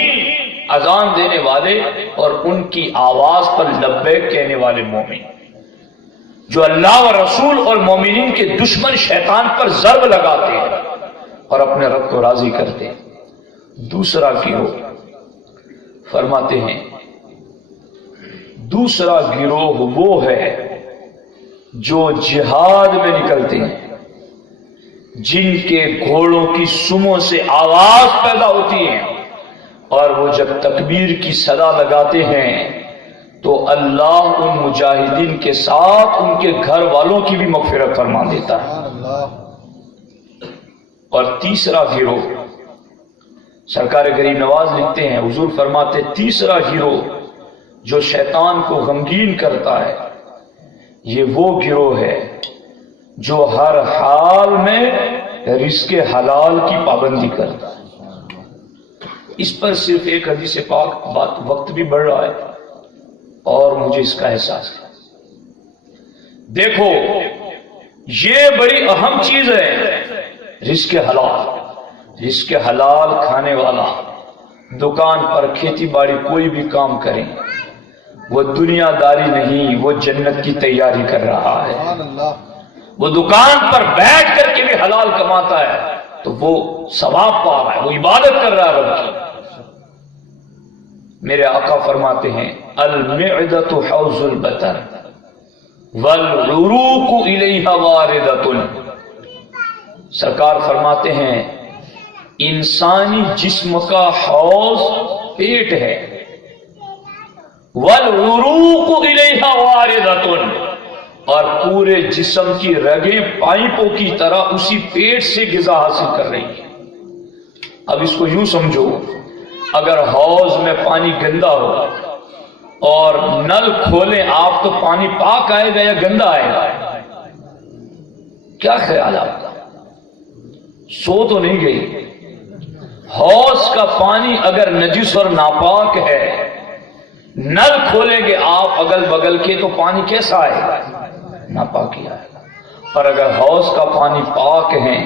اذان دینے والے اور ان کی آواز پر لبیک کہنے والے مومن، جو اللہ و رسول اور مومنین کے دشمن شیطان پر ضرب لگاتے ہیں اور اپنے رب کو راضی کرتے ہیں۔ دوسرا گروہ فرماتے ہیں دوسرا گروہ وہ ہے جو جہاد میں نکلتے ہیں، جن کے گھوڑوں کی سموں سے آواز پیدا ہوتی ہے اور وہ جب تکبیر کی صدا لگاتے ہیں تو اللہ ان مجاہدین کے ساتھ ان کے گھر والوں کی بھی مغفرت فرما دیتا ہے۔ اور تیسرا گروہ سرکار غریب نواز لکھتے ہیں حضور فرماتے تیسرا گروہ جو شیطان کو غمگین کرتا ہے یہ وہ گروہ ہے جو ہر حال میں رزق حلال کی پابندی کرتا ہے۔ اس پر صرف ایک حدیث پاک بات، وقت بھی بڑھ رہا ہے اور مجھے اس کا احساس ہے۔ دیکھو یہ بڑی اہم چیز ہے رزق حلال۔ رزق حلال کھانے والا دکان پر کھیتی باڑی کوئی بھی کام کرے وہ دنیا داری نہیں، وہ جنت کی تیاری کر رہا ہے۔ وہ دکان پر بیٹھ کر کے بھی حلال کماتا ہے تو وہ ثواب پا رہا ہے، وہ عبادت کر رہا ہے رب کی۔ میرے آقا فرماتے ہیں المعدۃ حوض البطن والعروق الیہا واردۃ۔ سرکار فرماتے ہیں انسانی جسم کا حوض پیٹ ہے، والعروق الیہا واردۃ، اور پورے جسم کی رگیں پائپوں کی طرح اسی پیٹ سے غذا حاصل کر رہی ہیں۔ اب اس کو یوں سمجھو، اگر حوض میں پانی گندا ہو اور نل کھولیں آپ تو پانی پاک آئے گا یا گندا آئے گا؟ کیا خیال آپ کا؟ سو تو نہیں گئی؟ حوض کا پانی اگر نجس اور ناپاک ہے، نل کھولیں گے آپ اگل بگل کے تو پانی کیسا آئے گا؟ ناپاک ہی آئے گا۔ اور اگر حوض کا پانی پاک ہے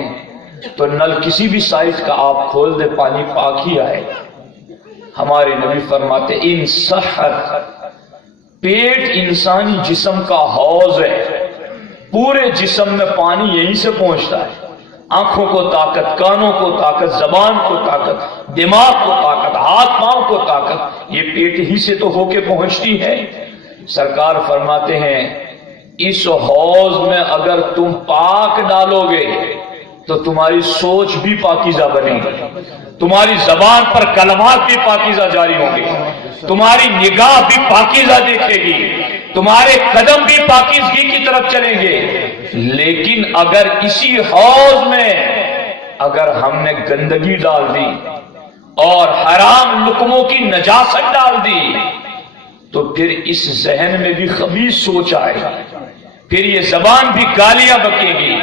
تو نل کسی بھی سائز کا آپ کھول دے پانی پاک ہی آئے گا۔ ہمارے نبی فرماتے ان صحت، پیٹ انسانی جسم کا حوض ہے، پورے جسم میں پانی یہیں سے پہنچتا ہے، آنکھوں کو طاقت، کانوں کو طاقت، زبان کو طاقت، دماغ کو طاقت، ہاتھ پاؤں کو طاقت، یہ پیٹ ہی سے تو ہو کے پہنچتی ہے۔ سرکار فرماتے ہیں اس حوض میں اگر تم پاک ڈالو گے تو تمہاری سوچ بھی پاکیزہ بنے گی، تمہاری زبان پر کلمات بھی پاکیزہ جاری ہوں گے، تمہاری نگاہ بھی پاکیزہ دیکھے گی، تمہارے قدم بھی پاکیزگی کی طرف چلیں گے۔ لیکن اگر اسی حوض میں اگر ہم نے گندگی ڈال دی اور حرام لقموں کی نجاست ڈال دی تو پھر اس ذہن میں بھی خبیث سوچ آئے گا، پھر یہ زبان بھی گالیاں بکے گی،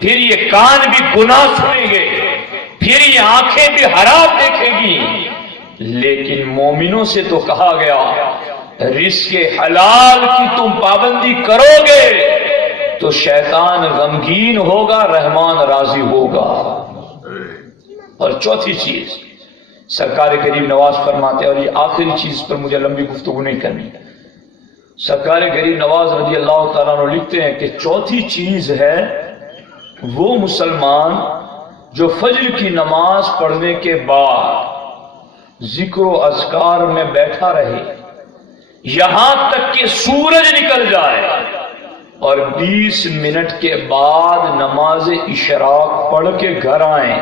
پھر یہ کان بھی گناہ سنیں گے، پھر یہ آنکھیں بھی حرام دیکھے گی۔ لیکن مومنوں سے تو کہا گیا رزق حلال کی تم پابندی کرو گے تو شیطان غمگین ہوگا، رحمان راضی ہوگا۔ اور چوتھی چیز سرکار کریم نواز فرماتے ہیں، اور یہ آخری چیز پر مجھے لمبی گفتگو نہیں کرنی، سرکار کریم نواز رضی اللہ تعالیٰ عنہ لکھتے ہیں کہ چوتھی چیز ہے وہ مسلمان جو فجر کی نماز پڑھنے کے بعد ذکر و اذکار میں بیٹھا رہے یہاں تک کہ سورج نکل جائے اور 20 منٹ کے بعد نماز اشراق پڑھ کے گھر آئیں،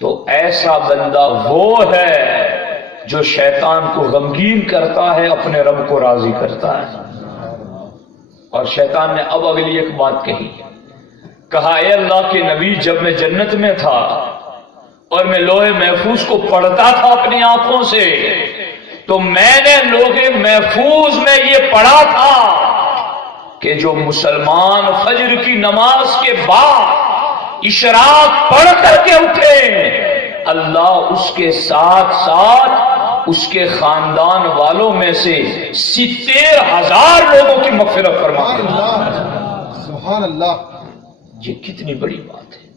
تو ایسا بندہ وہ ہے جو شیطان کو غمگین کرتا ہے، اپنے رب کو راضی کرتا ہے۔ اور شیطان نے اب اگلی ایک بات کہا اے اللہ کے نبی، جب میں جنت میں تھا اور میں لوح محفوظ کو پڑھتا تھا اپنی آنکھوں سے تو میں نے لوح محفوظ میں یہ پڑھا تھا کہ جو مسلمان فجر کی نماز کے بعد اشراق پڑھ کر کے اٹھے اللہ اس کے ساتھ ساتھ اس کے خاندان والوں میں سے 70,000 لوگوں کی مغفرت فرماتے ہیں۔ سبحان اللہ، یہ کتنی بڑی بات ہے۔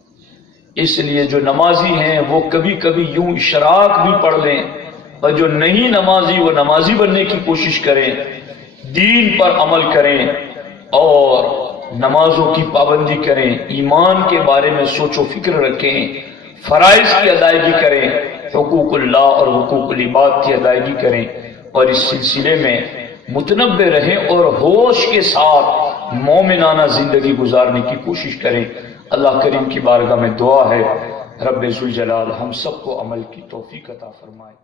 اس لیے جو نمازی ہیں وہ کبھی کبھی یوں اشراق بھی پڑھ لیں، اور جو نہیں نمازی وہ نمازی بننے کی کوشش کریں، دین پر عمل کریں اور نمازوں کی پابندی کریں، ایمان کے بارے میں سوچ و فکر رکھیں، فرائض کی ادائیگی کریں، حقوق اللہ اور حقوق العباد کی ادائیگی کریں، اور اس سلسلے میں متنبع رہیں اور ہوش کے ساتھ مومنانہ زندگی گزارنے کی کوشش کریں۔ اللہ کریم کی بارگاہ میں دعا ہے رب ذوالجلال ہم سب کو عمل کی توفیق عطا فرمائے۔